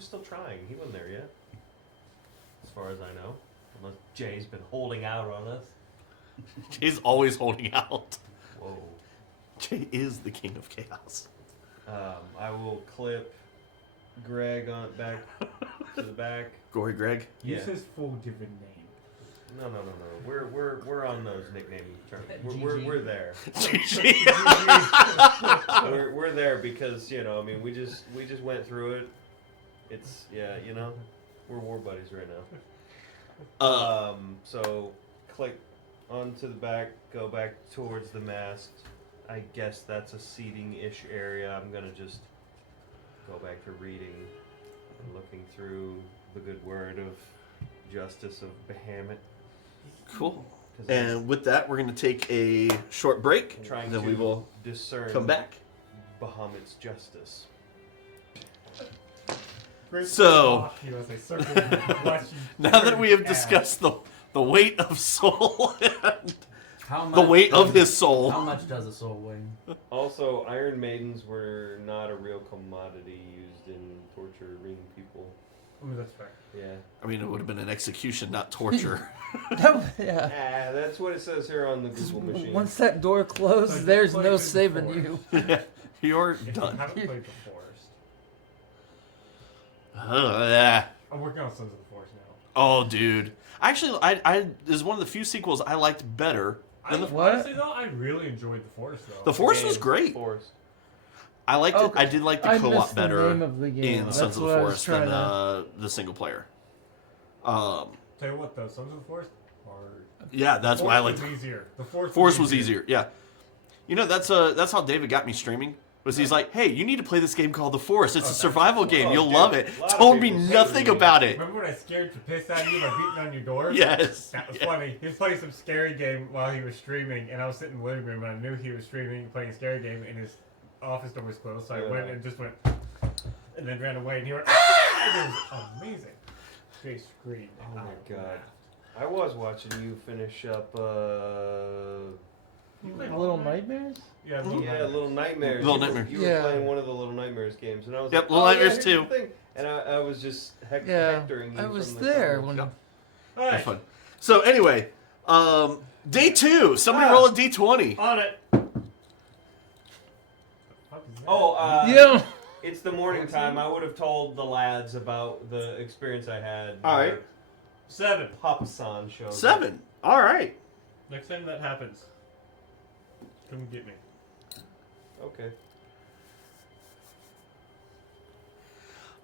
still trying. He wasn't there yet. As far as I know. Unless Jay's been holding out on us. He's always holding out. Whoa. Jay is the king of chaos. I will clip Greg on back to the back. Gory Greg. Use Yeah. his full given name. No. We're on those nickname terms. We're there. we're there because I mean we just went through it. It's we're war buddies right now. So click onto the back, go back towards the mast. I guess that's a seating-ish area. I'm gonna just go back to reading and looking through the good word of Justice of Bahamut. Cool. 'Cause I'm And with that, we're going to take a short break. trying Then to we will discern come back. Bahamut's justice. Great So- off you as I circle the question. Now that we have Ass. discussed the weight of soul and How much the weight of does- his soul. How much does a soul weigh? Also, Iron Maidens were not a real commodity used in torturing people. I mean, that's fair. Yeah. I mean, it would have been an execution, not torture. Yeah. That's what it says here on the Google machine. Once that door closes, So there's just no like in saving Forest. you. Yeah, you're If you done. haven't played The Forest, Yeah. I'm working on Sons of the Forest now. Oh, dude. Actually, I this is one of the few sequels I liked better than the. What? Honestly, though, I really enjoyed The Forest, though. The Forest was Game, gret. Forest. I liked it. Okay. I did like the I co-op missed the better name of the game. in That's Sons of the what I was Forest than trying the single player. Tell you what, though, Sons of the Forest, hard. Yeah, that's why I liked. was easier. The Forest Was easier. Yeah, you know that's how David got me streaming. Was he's like, hey, you need to play this game called The Forest. It's a survival game. Oh, You'll dude, love it. a lot of Told me people say nothing to me. about it. Remember when I scared the piss out of you by beating on your door? Yes. That was Yeah. funny. He was playing some scary game while he was streaming, and I was sitting in the living room, and I knew he was streaming, playing a scary game, and his office door was closed, so I went and just went, and then ran away, and he went, ah! And it was amazing. They screamed. Oh my I God. laughed. I was watching you finish up. You played Little Hollow Knight? Nightmares? Yeah, Little Yeah, Nightmares. Little Nightmares. Little You were- Nightmares. You were Yeah. playing one of the Little Nightmares games, and I was Yep, like, Little oh, Nightmares yeah, 2. here's the thing. And I was just Yeah. hectoring you I from was the there corner. when. Yeah. Alright, That's fun. So anyway, day 2. Somebody Ah. roll a d20. on it. What the fuck is that? Oh, You know, it's the morning time. I would have told the lads about the experience I had. All right. where 7. Papa San showed up. 7. All right. Next time that happens, come get me. Okay.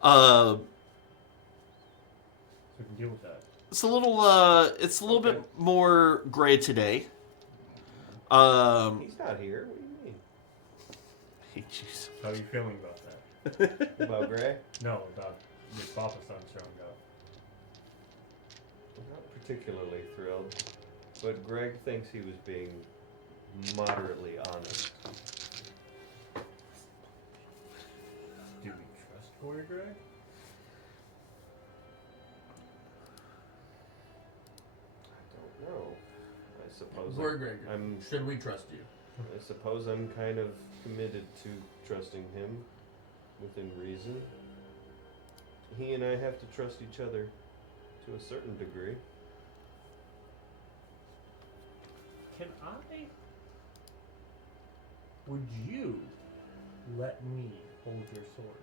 So we can deal with that. It's a little Okay. bit more gray today. He's not here. What do you mean? Hey, jeez. How are you feeling about that? About Gray? No, about your Papa son showing up. I'm not particularly thrilled, but Greg thinks he was being moderately honest. Do we trust Corey Gray? I don't know. I suppose Greg, I'm. should we trust you? I suppose I'm kind of committed to trusting him within reason. He and I have to trust each other to a certain degree. Can I? Would you let me hold your sword?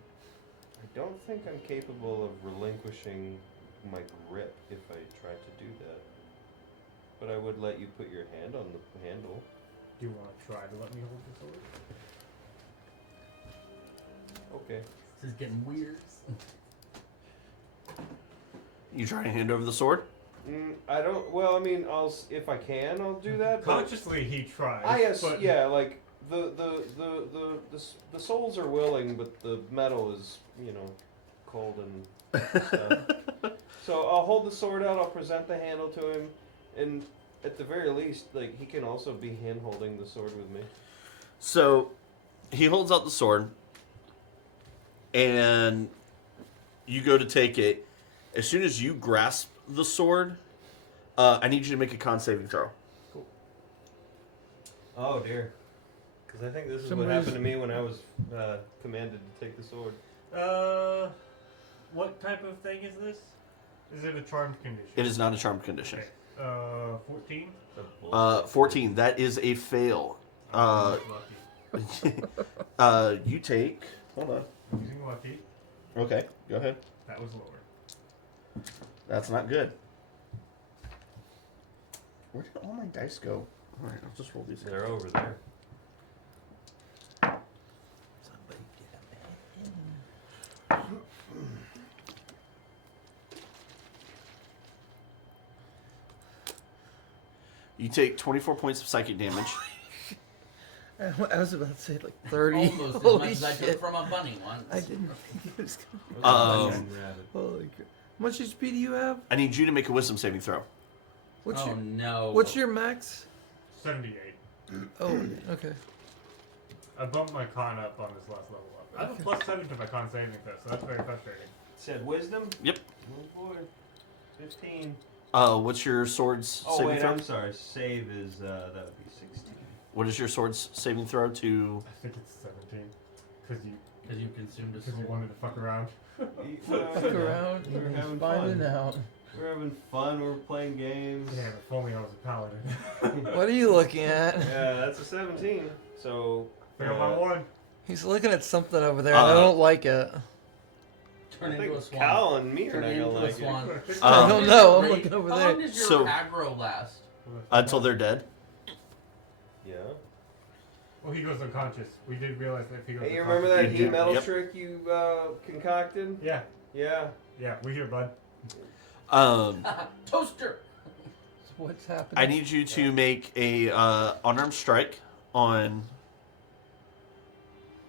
I don't think I'm capable of relinquishing my grip if I tried to do that. But I would let you put your hand on the handle. Do you want to try to let me hold your sword? Okay. This is getting weird. You trying to hand over the sword? I don't. Well, I mean, if I can, I'll do that. But Consciously, he tries. but yeah, like the souls are willing, but the metal is, cold and stuff. So I'll hold the sword out. I'll present the handle to him, and at the very least, like he can also be hand holding the sword with me. So he holds out the sword, and you go to take it. As soon as you grasp the sword, I need you to make a con saving throw. Oh dear. Because I think this is Somebody's- what happened to me when I was commanded to take the sword. What type of thing is this? Is it a charmed condition? It is not a charmed condition. Okay. 14. 14. That is a fail. I'm lucky. You take. Hold on. I'm using lucky. Okay, go ahead. That was lower. That's not good. Where did all my dice go? All right, I'll just roll these. They're over there. Somebody get a pen. You take 24 points of psychic damage. I was about to say like 30. Almost as Holy much as I took shit. from a bunny once. I didn't think it was gonna be. Holy crap. How much HP do you have? I need you to make a wisdom saving throw. What's oh your no. What's your max? 78. Oh, okay. I bumped my con up on this last level up. I have a plus 7 to my con saving throw, so that's very frustrating. Said wisdom? Yep. Oh boy. 15. What's your sword's Oh saving wait, throw? I'm sorry. Save is that would be 16. What is your sword's saving throw to? I think it's 17. Because you Because you consumed a Because you soul. wanted to fuck around. Fuck around We were and having finding fun. out. We're having fun. We're playing games. Damn, if only I was a paladin. What are you looking at? Yeah, that's a 17. So. Fail by one. He's looking at something over there, and I don't like it. Turn I into think a swan. Cal and me are Turn not into gonna a like swan. it. I Um, don't know. I'm Wait, looking over how there. long does your So- aggro last? Until they're dead. Yeah. Well, he goes unconscious. We did realize that if he goes Hey, you unconscious. remember that You heat do. metal Yep. trick you concocted? Yeah, Yeah. yeah, we here, bud. Toaster! So what's happening? I need you to make a unarmed strike on,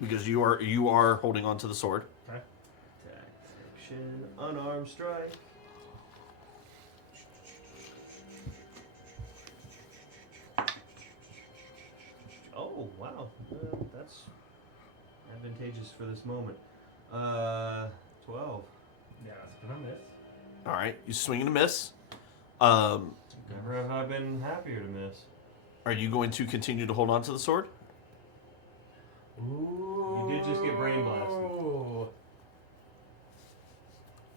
because you are holding on to the sword. Okay. Attack, action, unarmed strike. Oh, wow. That's advantageous for this moment. 12. Yeah, that's gonna miss. All right, you swing and a miss. Never have I been happier to miss. Are you going to continue to hold on to the sword? Ooh. You did just get brain blasted.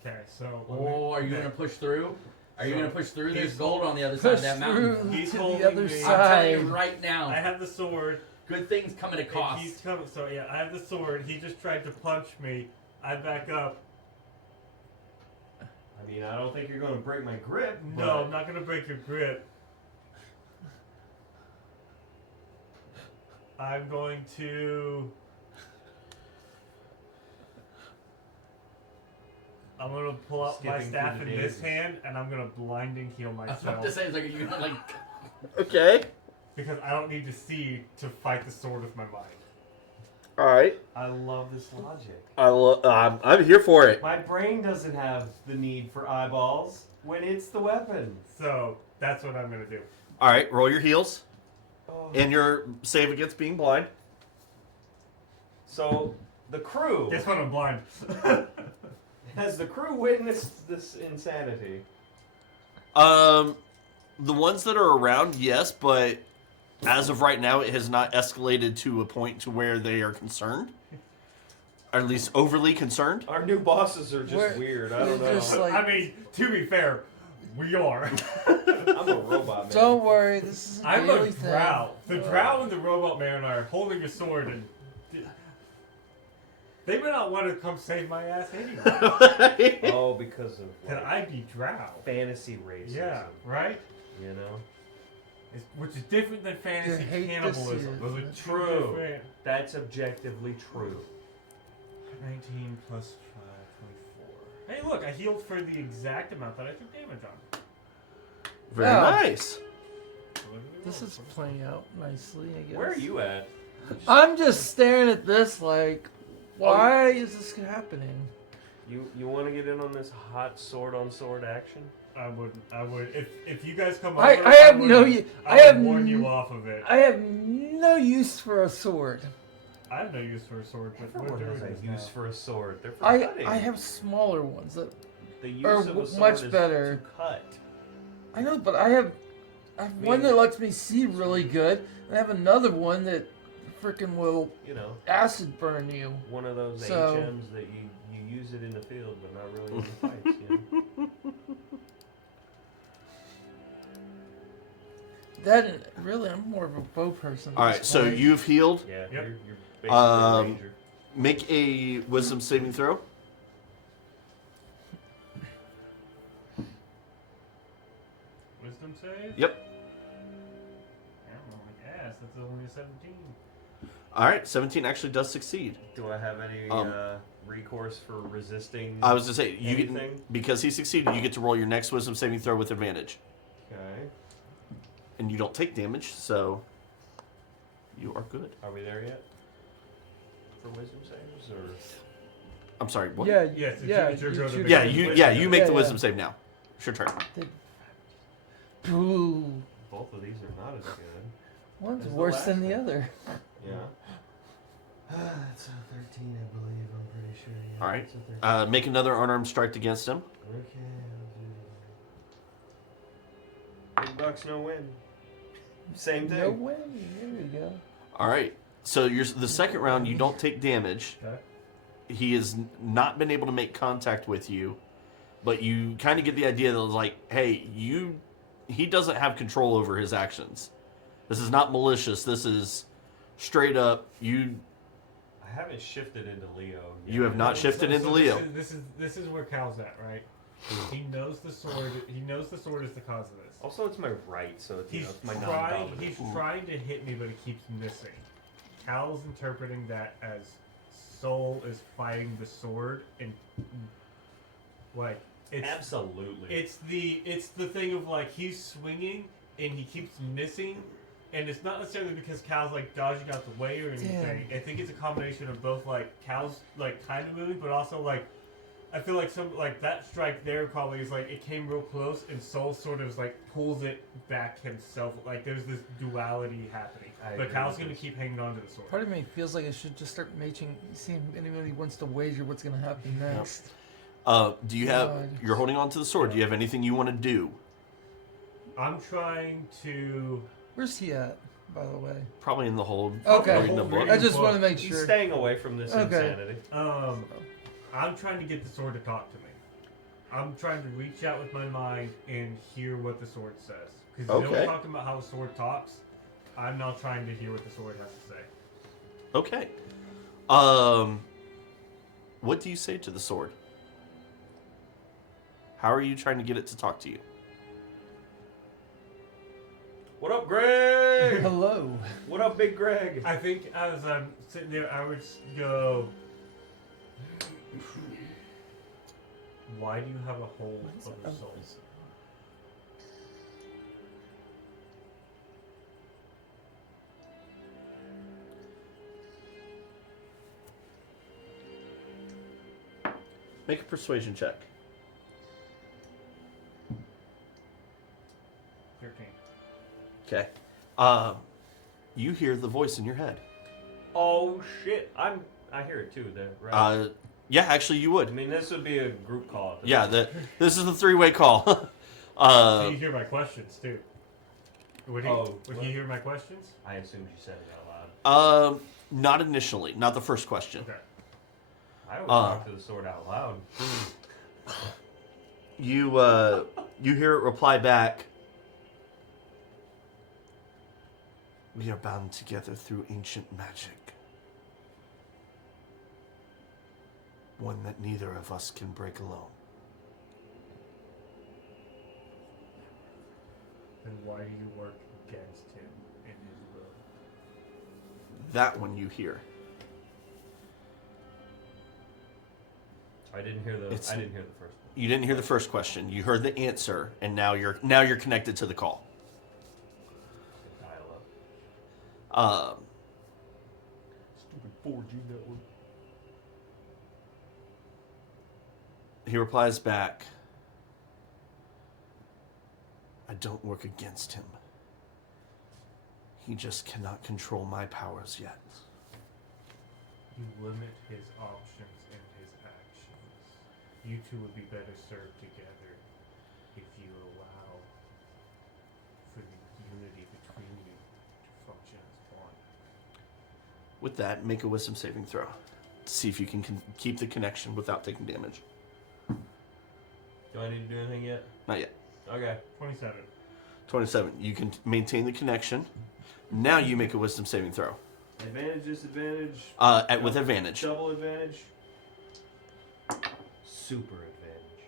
Okay, so. Oh, are you going to push through? Are you So, going to push through? There's he's gold on the other side of Push that through mountain. He's to holding the other me. I'm telling you side. right now. I have the sword. Good things come at a And cost. he's coming. So yeah, I have the sword. He just tried to punch me. I back up. I mean, I don't think you're going to break my grip. No, but- I'm not gonna break your grip. I'm going to. I'm gonna pull out my Skipping staff through in the this daisies. hand, and I'm gonna blinding heal I was about myself to say, it's like, you're going to, like, Okay. because I don't need to see to fight the sword with my mind. All right. I love this logic. I'm here for it. My brain doesn't have the need for eyeballs when it's the weapon. So that's what I'm gonna do. All right, roll your heels Oh. and your save against being blind. So the crew Guess what? I'm blind. has the crew witnessed this insanity. The ones that are around, yes, but as of right now, it has not escalated to a point to where they are concerned, or at least overly concerned. Our new bosses are just We're- weird. I don't we're know. just like- I mean, to be fair, we are. I'm a robot man. Don't worry, this is a I'm a daily thing. drow. The drow and the robot man are holding a sword, and they may not want to come save my ass anyway. Oh, because of Can like, I be drow? fantasy racism. Yeah, right. You know, Which is different than fantasy You hate to cannibalism. see it. Those are two True. different. that's objectively true. 19 plus 5, 24. Hey, look, I healed for the exact amount that I took damage on. Very Yeah. nice. This is playing out nicely, I guess. Where are you at? I'm just staring at this like, why is this happening? You want to get in on this hot sword on sword action? I would. If you guys come over, I have would- no I I would have warn you n- off of it. I have no use for a sword. I have no use for a sword, but Everyone we're has doing a this use now. for a sword. They're for I cutting. have smaller ones that the use are of a sword much is better. to cut. I know, but I have one that lets me see really good, and I have another one that freaking will You know, acid burn you. one of those So- HMs that you use it in the field, but not really in the fights. You know? That really, I'm more of a bow person. at All this right, so point. you've healed. Yeah, Yep. you're basically Um, a ranger. Make a wisdom saving throw. Wisdom save? Yep. Oh my ass, that's only a 17. All right, 17 actually does succeed. Do I have any um, recourse for resisting? I was to say you anything? get, because he succeeded, you get to roll your next wisdom saving throw with advantage, Okay. and you don't take damage, so you are good. Are we there yet? For wisdom saves, or I'm sorry. What? Yeah, Yes, yeah, it's your go to should- make Yeah, a you wisdom make Yeah, the yeah. wisdom save now. It's your turn. Boo. both of these are not as good? One's As the worse last than the one. other. Yeah. That's a 13, I believe. I'm pretty sure. Yeah, All right. it's a 13. Make another unarmed strike against him. Okay, I'll do that. Big bucks, no win. Same thing. No way. There you go. All right. So the second round, you don't take damage. Okay. he has not been able to make contact with you, but you kind of get the idea that, like, hey, he doesn't have control over his actions. This is not malicious. This is straight up, I haven't shifted into Leo yet. you have not shifted into Leo. This is where Cal's at, right? He knows the sword. He knows the sword is the cause of this. Also, it's my right, so it's, He's it's my trying. non-dominant. He's trying to hit me, but he keeps missing. Cal's interpreting that as Soul is fighting the sword, and like it's Absolutely. it's the thing of like he's swinging and he keeps missing, and it's not necessarily because Cal's like dodging out the way or anything. I think it's a combination of both, like Cal's like kind of moving, but also like I feel like some like that strike there probably is like it came real close, and Soul sort of like pulls it back himself. Like there's this duality happening, but Cal's gonna keep hanging on to the sword. Part of me feels like I should just start seeing if anybody wants to wager what's going to happen next. Do you have? God. You're holding on to the sword. Do you have anything you want to do? I'm trying to. Where's he at, by the way? Probably in the hold. Okay. Reading the book. I just want to make He's sure. staying away from this Okay. insanity. I'm trying to get the sword to talk to me. I'm trying to reach out with my mind and hear what the sword says. Because Okay. they were talking about how the sword talks. I'm now trying to hear what the sword has to say. Okay. What do you say to the sword? How are you trying to get it to talk to you? What up, Greg? Hello. What up, Big Greg? I think as I'm sitting there, I would go, why do you have a hold over souls? Make a persuasion check. 13. Okay. You hear the voice in your head. Oh shit! I hear it too. There, right? Yeah, actually, you I would. mean, this would be a group call. At this Yeah, point. this is the three-way call. So you hear my questions too. Would he Oh, would what? he hear my questions? I assumed you said it out loud. Not initially, not the first question. Okay. I always talk to the sword out loud. You hear it reply back. We are bound together through ancient magic. One that neither of us can break alone. Then why do you work against him in his will? That one you hear. I didn't hear the. It's- I didn't hear the first one. You didn't hear the first question. You heard the answer, and now you're connected to the call. Dial up. Stupid 4G network. He replies back, I don't work against him. He just cannot control my powers yet. You limit his options and his actions. You two would be better served together if you allow for the unity between you to function as one. With that, make a wisdom saving throw to see if you can keep the connection without taking damage. Do I need to do anything yet? Not yet. Okay. 27. 27. You can maintain the connection. Now you make a wisdom saving throw. Advantage, disadvantage. With advantage. Double advantage. Super advantage.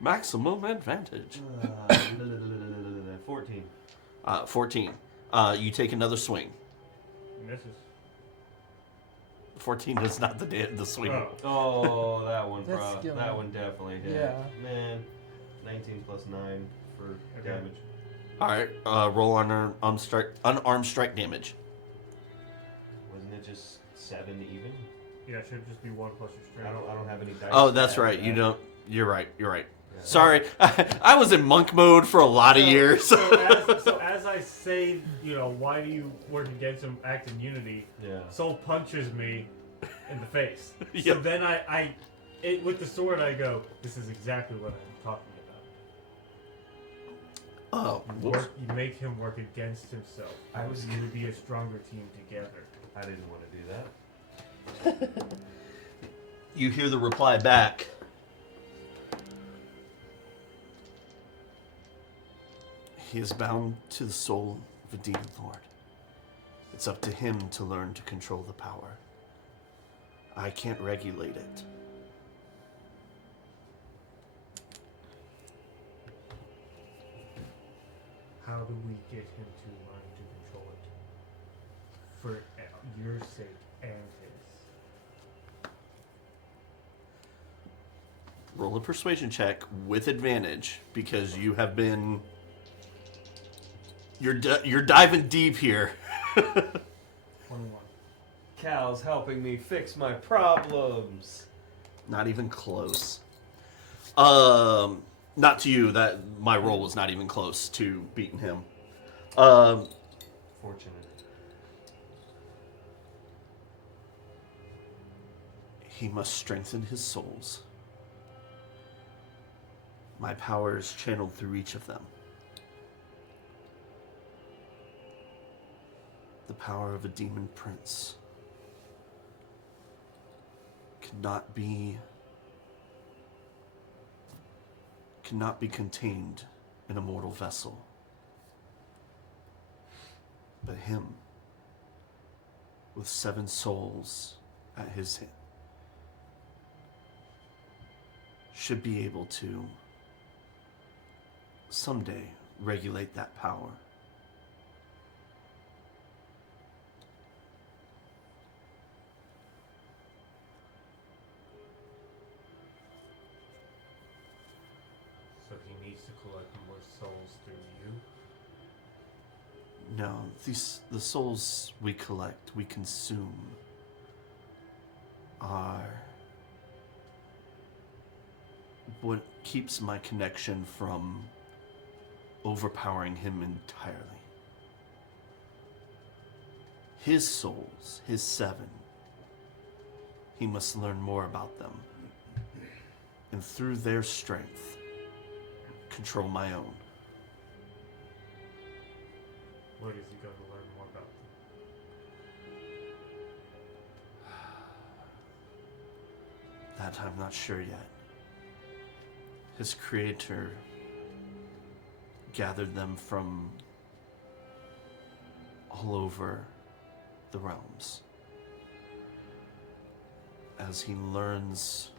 Maximum advantage. 14. 14. You take another swing. Misses. 14 is not the swing. Oh. Oh, that one, That's bro. gonna- That one definitely hit. Yeah. Man, 19 plus 9 for Okay. damage. All right. Roll on unarmed strike damage. Wasn't it just 7 even? Yeah, it should just be 1 plus your strength. I don't have any dice. Oh, to that's add right. to You that. don't. You're right. You're right. Yeah. Sorry, I was in monk mode for a lot of years. So as I say, why do you work against him, act in unity? Yeah. Soul punches me in the face. So Yep. then with the sword, I go, this is exactly what I'm talking about. Oh, You make him work against himself. I was- You would be a stronger team together. I didn't want to do that. You hear the reply back. He is bound to the soul of a demon lord. It's up to him to learn to control the power. I can't regulate it. How do we get him to learn to control it? For your sake and his. Roll a persuasion check with advantage because you have been. You're diving deep here. 21. Cal's helping me fix my problems. Not even close. Not to you. That my roll was not even close to beating him. Fortunate. He must strengthen his souls. My power is channeled through each of them. The power of a demon prince cannot be contained in a mortal vessel. But him, with 7 souls at his hand, should be able to someday regulate that power. So he needs to collect more souls through you? No, the souls we collect, we consume, are what keeps my connection from overpowering him entirely. His souls, his 7, he must learn more about them, and through their strength, control my own. Where does he go to learn more about them? That I'm not sure yet. His creator gathered them from all over the realms. As he learns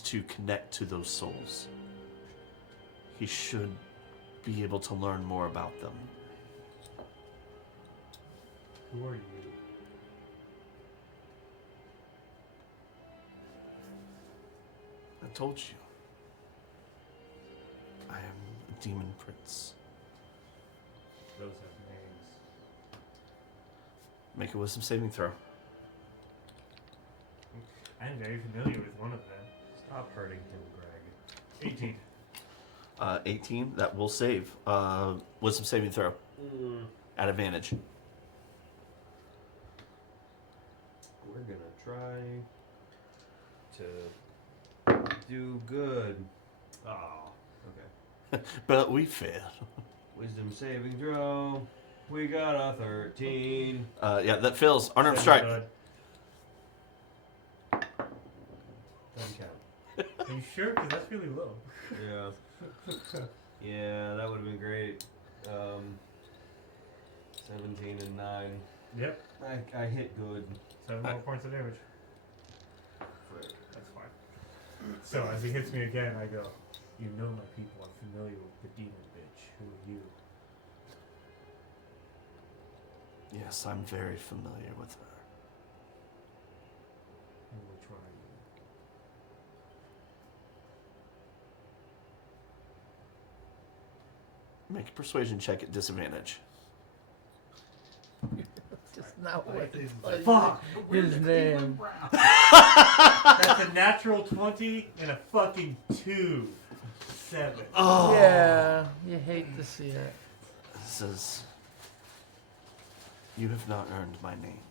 to connect to those souls, he should be able to learn more about them. Who are you? I told you. I am a demon prince. Those have names. Make a wisdom saving throw. I'm very familiar with one of them. Stop hurting him, Greg. 18. 18, that will save. Wisdom saving throw. At advantage. We're gonna try to do good. Oh, okay. But we failed. Wisdom saving throw. We got a 13. Yeah, that fails. Unarmed strike. Doesn't count. Are you sure? Because that's really low. Yeah. Yeah, that would have been great. 17 and 9. Yep. I hit good. 7 more points of damage. Frick. That's fine. So as he hits me again, I go, "You know my people are familiar with the demon bitch. Who are you?" Yes, I'm very familiar with her. And which one are you? Make a persuasion check at disadvantage. Just not what Fuck! his name. That's a natural 20 and a fucking 2. 7. Oh. Yeah, you hate to see it. Says, you have not earned my name.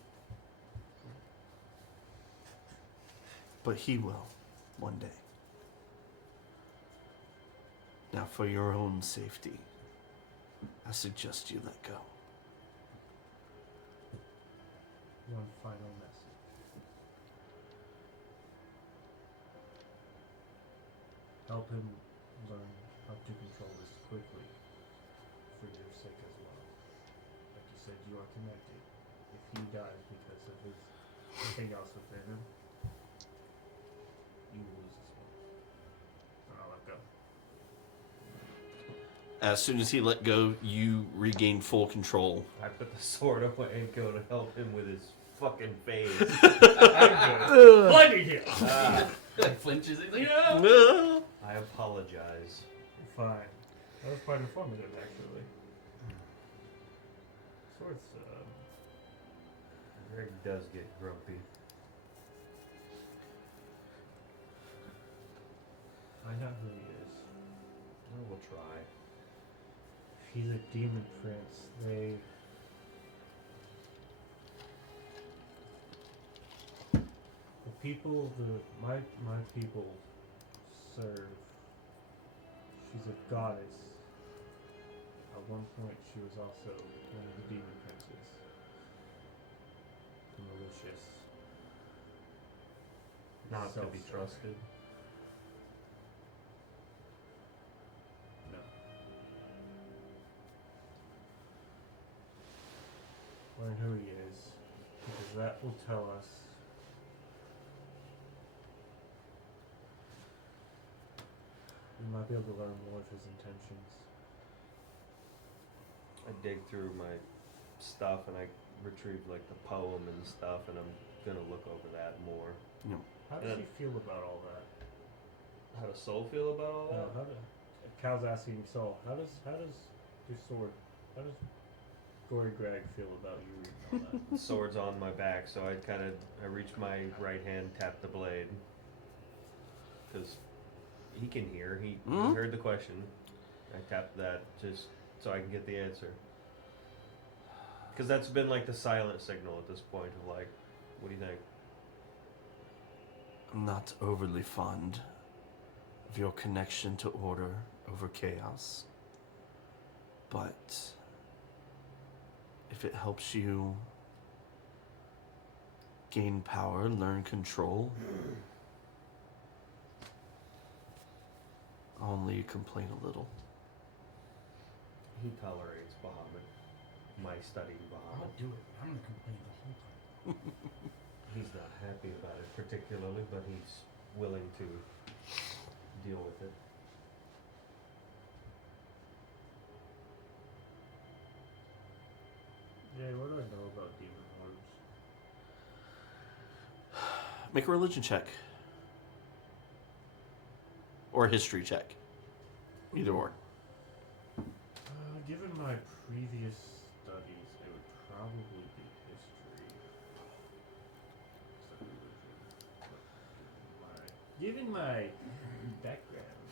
But he will, one day. Now, for your own safety, I suggest you let go. one final message. Help him learn how to control this quickly, for your sake as well. Like you said, you are connected. If he dies because of his chaos within him, you lose as well. And I'll let go. As soon as he let go, you regain full control. I put the sword away and go to help him with his fucking face. Blinding him! Like flinches. He's like, no. I apologize. Fine. That was quite informative, actually. Swords, Greg does get grumpy. I know who he is. I will try. He's a demon prince. The people my people serve. She's a goddess. At one point, she was also one of the demon princes. Malicious. Not to be Self-serving. trusted. No. Learn who he is, because that will tell us we might be able to learn more of his intentions. I dig through my stuff and I retrieve like the poem and stuff, and I'm gonna look over that more. How does he feel about all that? How does Soul feel about all No, that? how does Cal's asking Soul, how does your sword, how does Gory Greg feel about you reading all that? Sword's on my back, so I reach my right hand, tap the blade, because he can hear. He heard the question. I tap that just so I can get the answer. Because that's been like the silent signal at this point of like, what do you think? I'm not overly fond of your connection to order over chaos. But if it helps you gain power, learn control, I'll only complain a little. He tolerates Bahamut. My studying I'll Bahamut. do it. I'm gonna complain the whole time. He's not happy about it particularly, but he's willing to deal with it. Yeah, what do I know about demon orbs? Make a religion check. Or a history check. Either or. Given my previous studies, it would probably be history. Given my background,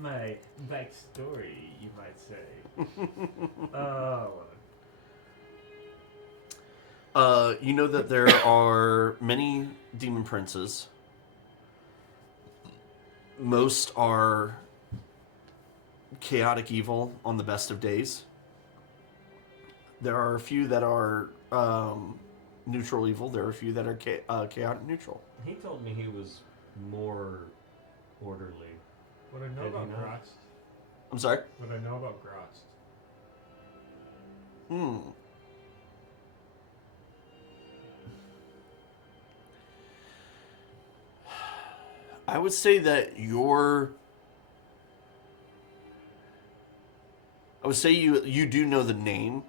my backstory, you might say. You know that there are many demon princes. Most are chaotic evil on the best of days. There are a few that are neutral evil. There are a few that are chaotic neutral. He told me he was more orderly. What I know Did he about not? Grost? I'm sorry? What I know about Grost? I would say that I would say you do know the name.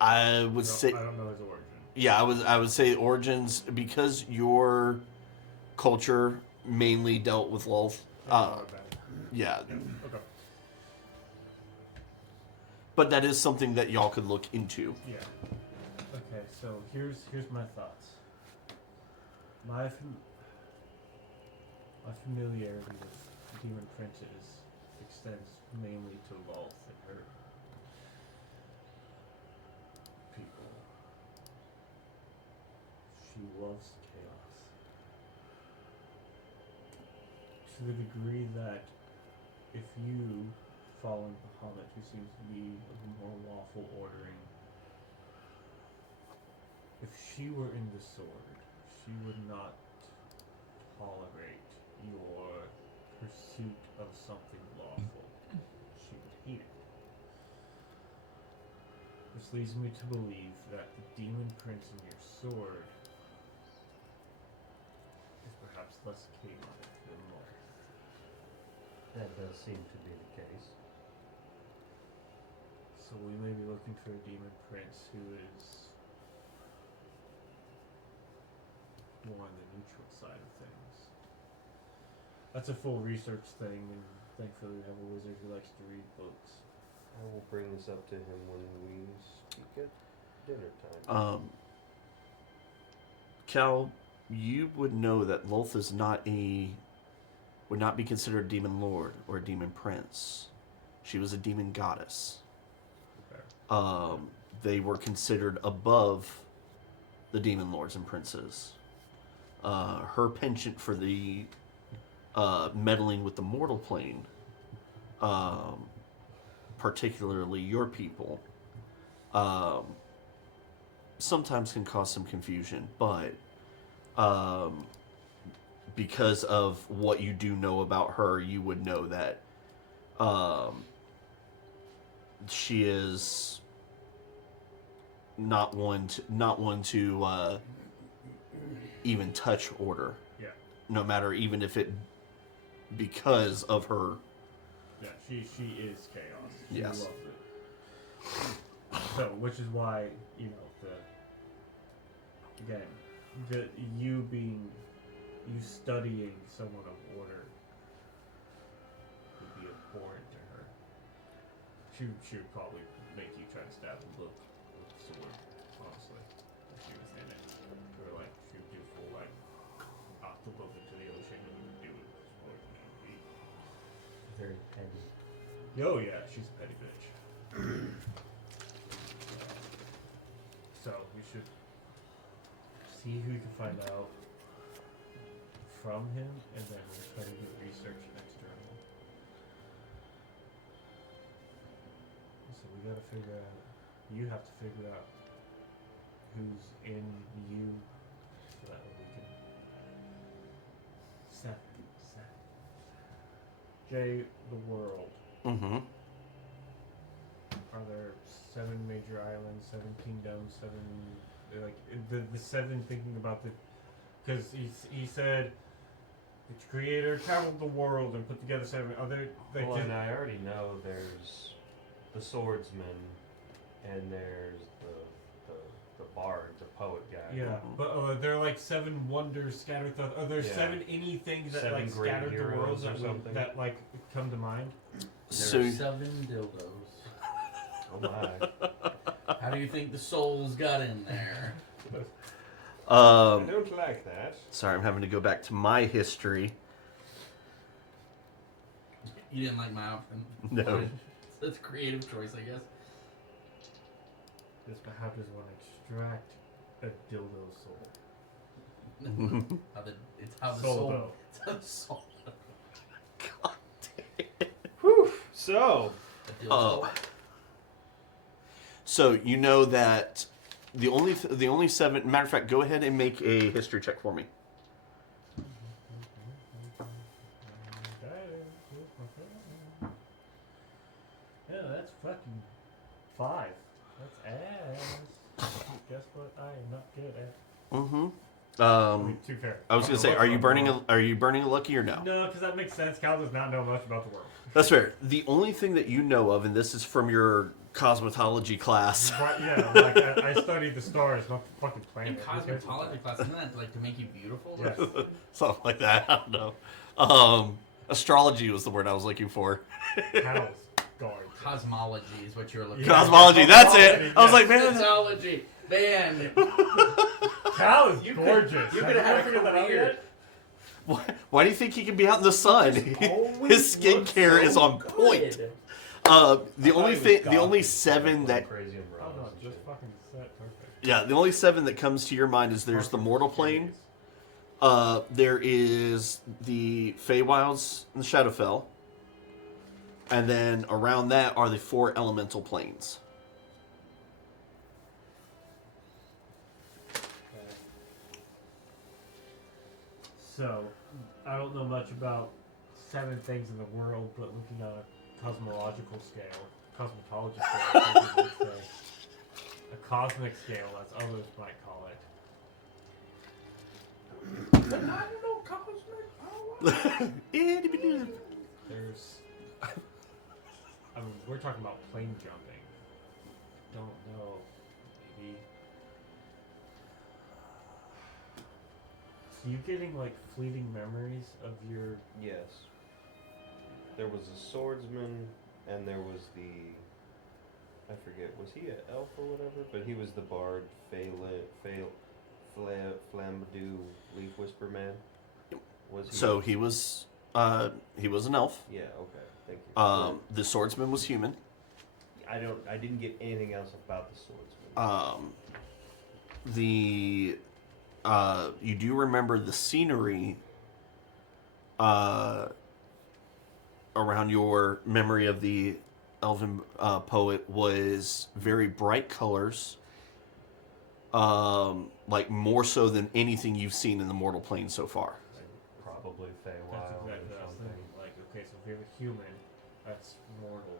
I would say I don't know his origin. yeah, I would say origins because your culture mainly dealt with Lulth. Yeah. Okay. But that is something that y'all could look into. Yeah. Okay, so here's my thoughts. My familiarity with demon princes extends mainly to Lulth and her people. She loves chaos. To the degree that if you fall in Bahamut, who seems to be of a more lawful ordering, if she were in the sword, she would not tolerate your pursuit of something lawful. She would hate it. Which leads me to believe that the demon prince in your sword is perhaps less chaotic than most. That does seem to be the case. So we may be looking for a demon prince who is more on the neutral side of things. That's a full research thing, and thankfully we have a wizard who likes to read books. I will bring this up to him when we speak at dinner time. Cal, you would know that Lolth is would not be considered a demon lord or a demon prince. She was a demon goddess. Okay. They were considered above the demon lords and princes. Her penchant for the meddling with the mortal plane, particularly your people, sometimes can cause some confusion, but because of what you do know about her, you would know that she is not one to even touch order. Yeah. No matter, even if it because of her. Yeah, she is chaos. She Yes. loves it. So, which is why, you know, you studying someone of order would be abhorrent to her. She would probably make you try to stab the book with a sword, honestly, if she was in it. Or like, she would do full, like, knock the book into the ocean and you would do it with a sword. Very petty. Oh yeah, she's a petty bitch. So we should see who we can find out from him, and then we'll try to do research external. So we gotta figure out. You have to figure out who's in you, so that way we can. Seven. Jay, the world. Mm-hmm. Are there 7 major islands, 7 kingdoms, 7 like the 7 thinking about the because he said the creator traveled the world and put together 7 other like Well, and I already know there's the swordsman and there's the bard, the poet guy. yeah, but they're like 7 wonders scattered throughout. Are there Yeah. 7 any things that 7 like great scattered the world heroes or that something? that like come to mind? So There are 7 dildos. Oh my. How do you think the souls got in there? I don't like that. sorry, I'm having to go back to my history. You didn't like my option? No. That's a creative choice, I guess. Yes, but how does one extract a dildo soul? It's how the Soul soul. though. It's how the soul. Whew. So, A dildo. Oh. So you know that the only 7. Matter of fact, go ahead and make a history check for me. Yeah, that's fucking 5. That's ass. Guess what I am not good at? Mm-hmm. I mean, too fair. I was gonna say, are you burning a lucky or no? No, because that makes sense. Cal does not know much about the world. That's fair. The only thing that you know of, and this is from your cosmetology class. But yeah, like I studied the stars, not the fucking In planet. cosmetology class, isn't that like to make you beautiful? Yes. Something like that. I don't know. Astrology was the word I was looking for. Cal's guard. Cosmology is what you're looking Yeah. Cosmology, that's it. I was like, man. Cosmology. Man. Cal is You could- gorgeous. you Have could have ever figured that out career. yet? Why do you think he can be out in the sun? His skincare is on point. The only 7 that crazy Oh umbrellas no, and just shit. fucking set perfect. yeah, the only 7 that comes to your mind is there's the mortal plane. There is the Feywilds and the Shadowfell. And then around that are the 4 elemental planes. So, I don't know much about 7 things in the world, but looking on a cosmological scale, cosmetology scale, I think it's a cosmic scale, as others might call it. There's, I mean, we're talking about plane jumping. Don't know, maybe. So you getting like fleeting memories of your? Yes. There was a swordsman, and there was the. I forget. Was he an elf or whatever? But he was the bard, Flambeau, Leaf Whisper Man. Was he? So he was an elf. Yeah. Okay. Thank you. The swordsman was human. I didn't get anything else about the swordsman. You do remember the scenery around your memory of the elven poet was very bright colors, like more so than anything you've seen in the mortal plane so far. Probably That's Feywild exactly or what I was something. thinking. Like, okay, so if you have a human, that's mortal.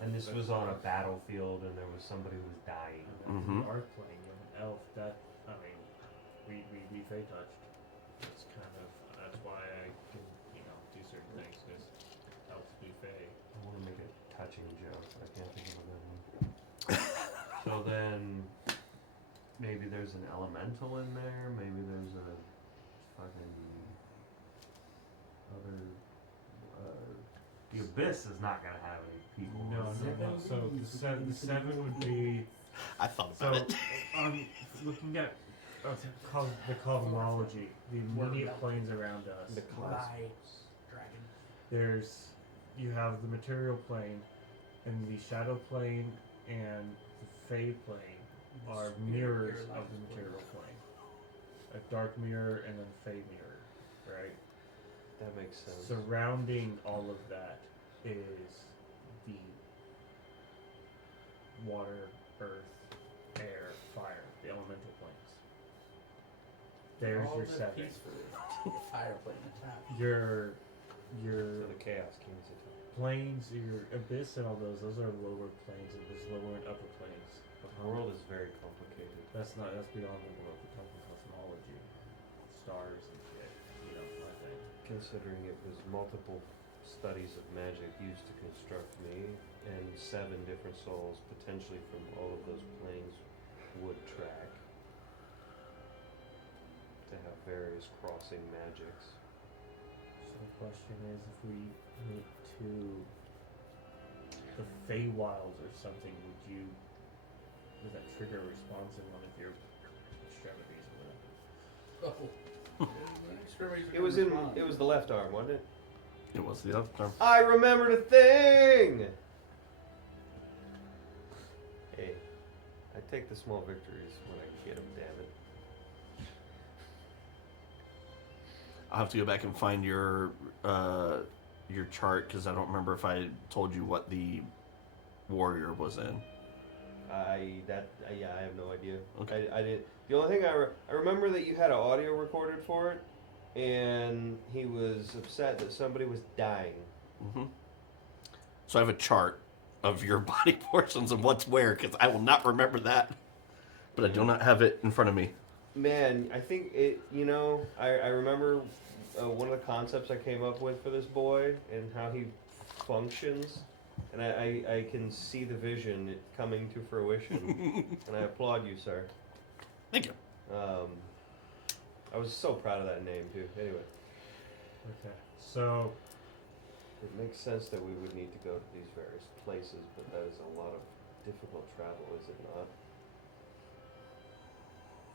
And this was on a battlefield, and there was somebody who was dying. And then Mhm. you are playing with an elf. That, I mean, we fey touched. It's kind of that's why I can do certain things because elves be fey. I want to make a touching joke, but I can't think of a good one. So then, maybe there's an elemental in there. Maybe there's a fucking other. The abyss is not gonna have any people. No. So the seven would be I thought so. about it. Looking at the cosmology, the immediate planes around us. The Bye, dragon. You have the material plane, and the shadow plane and the fey plane are mirrors of the material plane. A dark mirror and then fey mirror, right? That makes sense. Surrounding all of that is the water, earth, air, fire, the elemental planes. There's All your the 7. peaceful fire plane attack. Your So the Chaos Kings attack. planes, your abyss and all those are lower planes, and there's lower and upper planes. The world is very complicated. That's beyond the world. We're talking cosmology, stars and shit. I think. Considering it was multiple studies of magic used to construct me, and 7 different souls potentially from all of those planes would track to have various crossing magics. So the question is, if we went to the Feywilds or something, would that trigger a response in one of your extremities or whatever? Oh. It was the left arm, wasn't it? It was the other term. I remembered a thing! Hey, I take the small victories when I get them, damn it. I'll have to go back and find your chart because I don't remember if I told you what the warrior was in. I have no idea. Okay. I did. The only thing I remember that you had an audio recorded for it, and he was upset that somebody was dying. Mm-hmm. So I have a chart of your body portions and what's where because I will not remember that, but I do not have it in front of me. Man, I think it. I remember one of the concepts I came up with for this boy and how he functions, and I can see the vision it coming to fruition, and I applaud you, sir. Thank you. I was so proud of that name too. Anyway, Okay. So it makes sense that we would need to go to these various places, but that is a lot of difficult travel, is it not?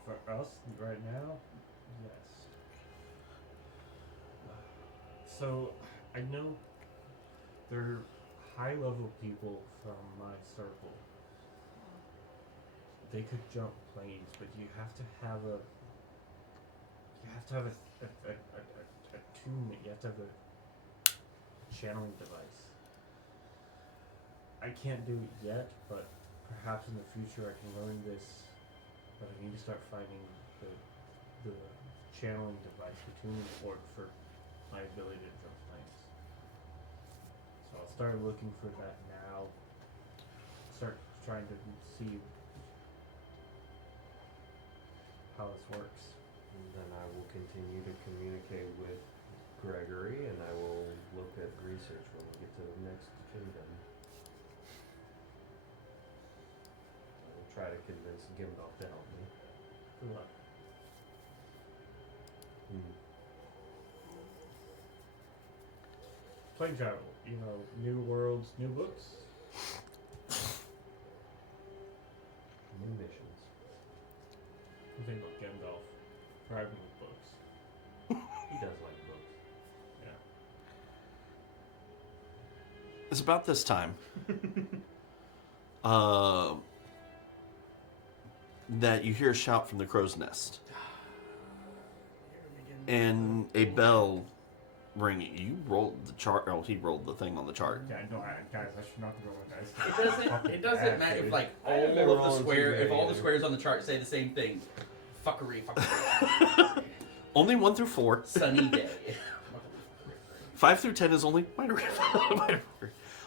for us right now, yes. So I know there are high-level people from my circle. They could jump planes, but you have to have a attunement. You have to have a channeling device. I can't do it yet, but perhaps in the future I can learn this. But I need to start finding the channeling device for tuning the port for my ability to jump planes. So I'll start looking for that now. Start trying to see how this works. And then I will continue to communicate with Gregory, and I will look at research when we get to the next kingdom. I will try to convince Gimdalf to help me. Good luck. Plane travel, new worlds, new books. New missions. I'm thinking about Gandalf driving with books. He does like books. Yeah. It's about this time that you hear a shout from the crow's nest. And a bell ringing. You rolled the chart. Oh, he rolled the thing on the chart. Yeah, no, guys, I should not be rolling dice. It doesn't matter if like I haven't been all of the rolling square, too if all good the squares on the chart say the same thing. Fuckery. Only 1 through 4. Sunny day. 5 through 10 is only minor.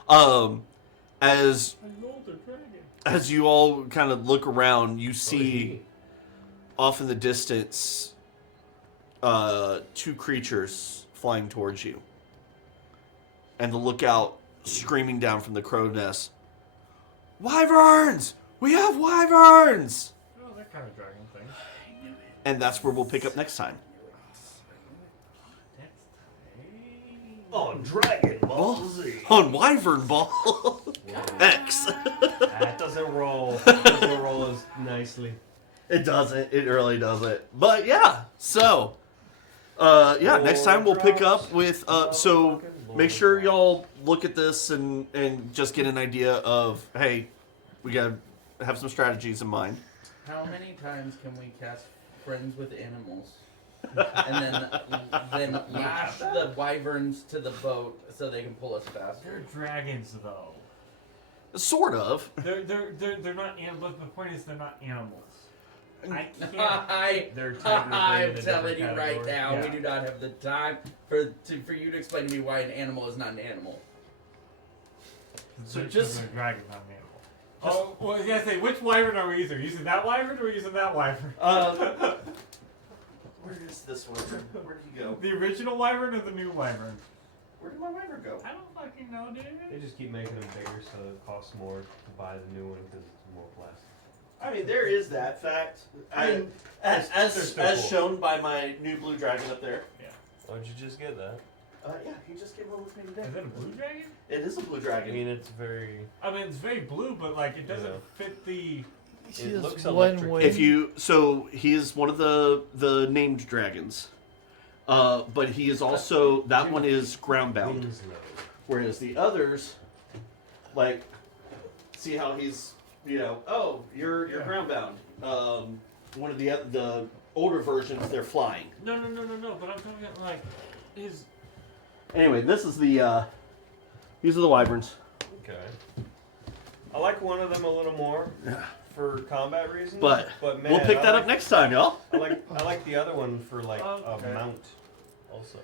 As I rolled a dragon. as you all kind of look around, you see off in the distance 2 creatures flying towards you. And the lookout screaming down from the crow nest, "Wyverns! We have wyverns!" Oh, that kind of dragon thing. And that's where we'll pick up next time. Next time. On Dragon Ball Ball? Z. On Wyvern Ball X. That doesn't roll. Doesn't roll as nicely. It doesn't. It really doesn't. But yeah, so next time we'll pick up with so make sure y'all look at this and just get an idea of, hey, we gotta have some strategies in mind. How many times can we cast Friends with Animals? And then lash the wyverns to the boat so they can pull us They're faster. dragons, though. Sort of. They're not animals. The point is, they're not animals. I can't. They're technically I'm in a telling you different right category. now, Yeah. we do not have the time for you to explain to me why an animal is not an animal. So Because just- they're dragons, not an animal. Oh, well, I was gonna say, which wyvern are we using? Are we using that wyvern or are we using that wyvern? Where is this one? Where did he go? The original wyvern or the new wyvern? Where did my wyvern go? I don't fucking know, dude. They just keep making them bigger, so it costs more to buy the new one because it's more plastic. I mean, there is that fact. they're As still cool. shown by my new blue dragon up there. Why don't you just get that? Yeah, he just came home with me today. Is it a blue dragon? It is a blue I dragon. mean, it's very. I mean, it's very blue, but like it doesn't Yeah. fit the. She It has looks one electric. wing. If you he is one of the named dragons, but he is also that one is ground bound, Winslow. whereas the others, like, see how he's you're Yeah. ground bound. One of the older versions they're flying. No. But I'm talking about like his. Anyway, this is the these are the wyverns. Okay. I like one of them a little more Yeah. for combat reasons. But man, we'll pick I that like, up next time, y'all. I like the other one for like Okay. a mount also.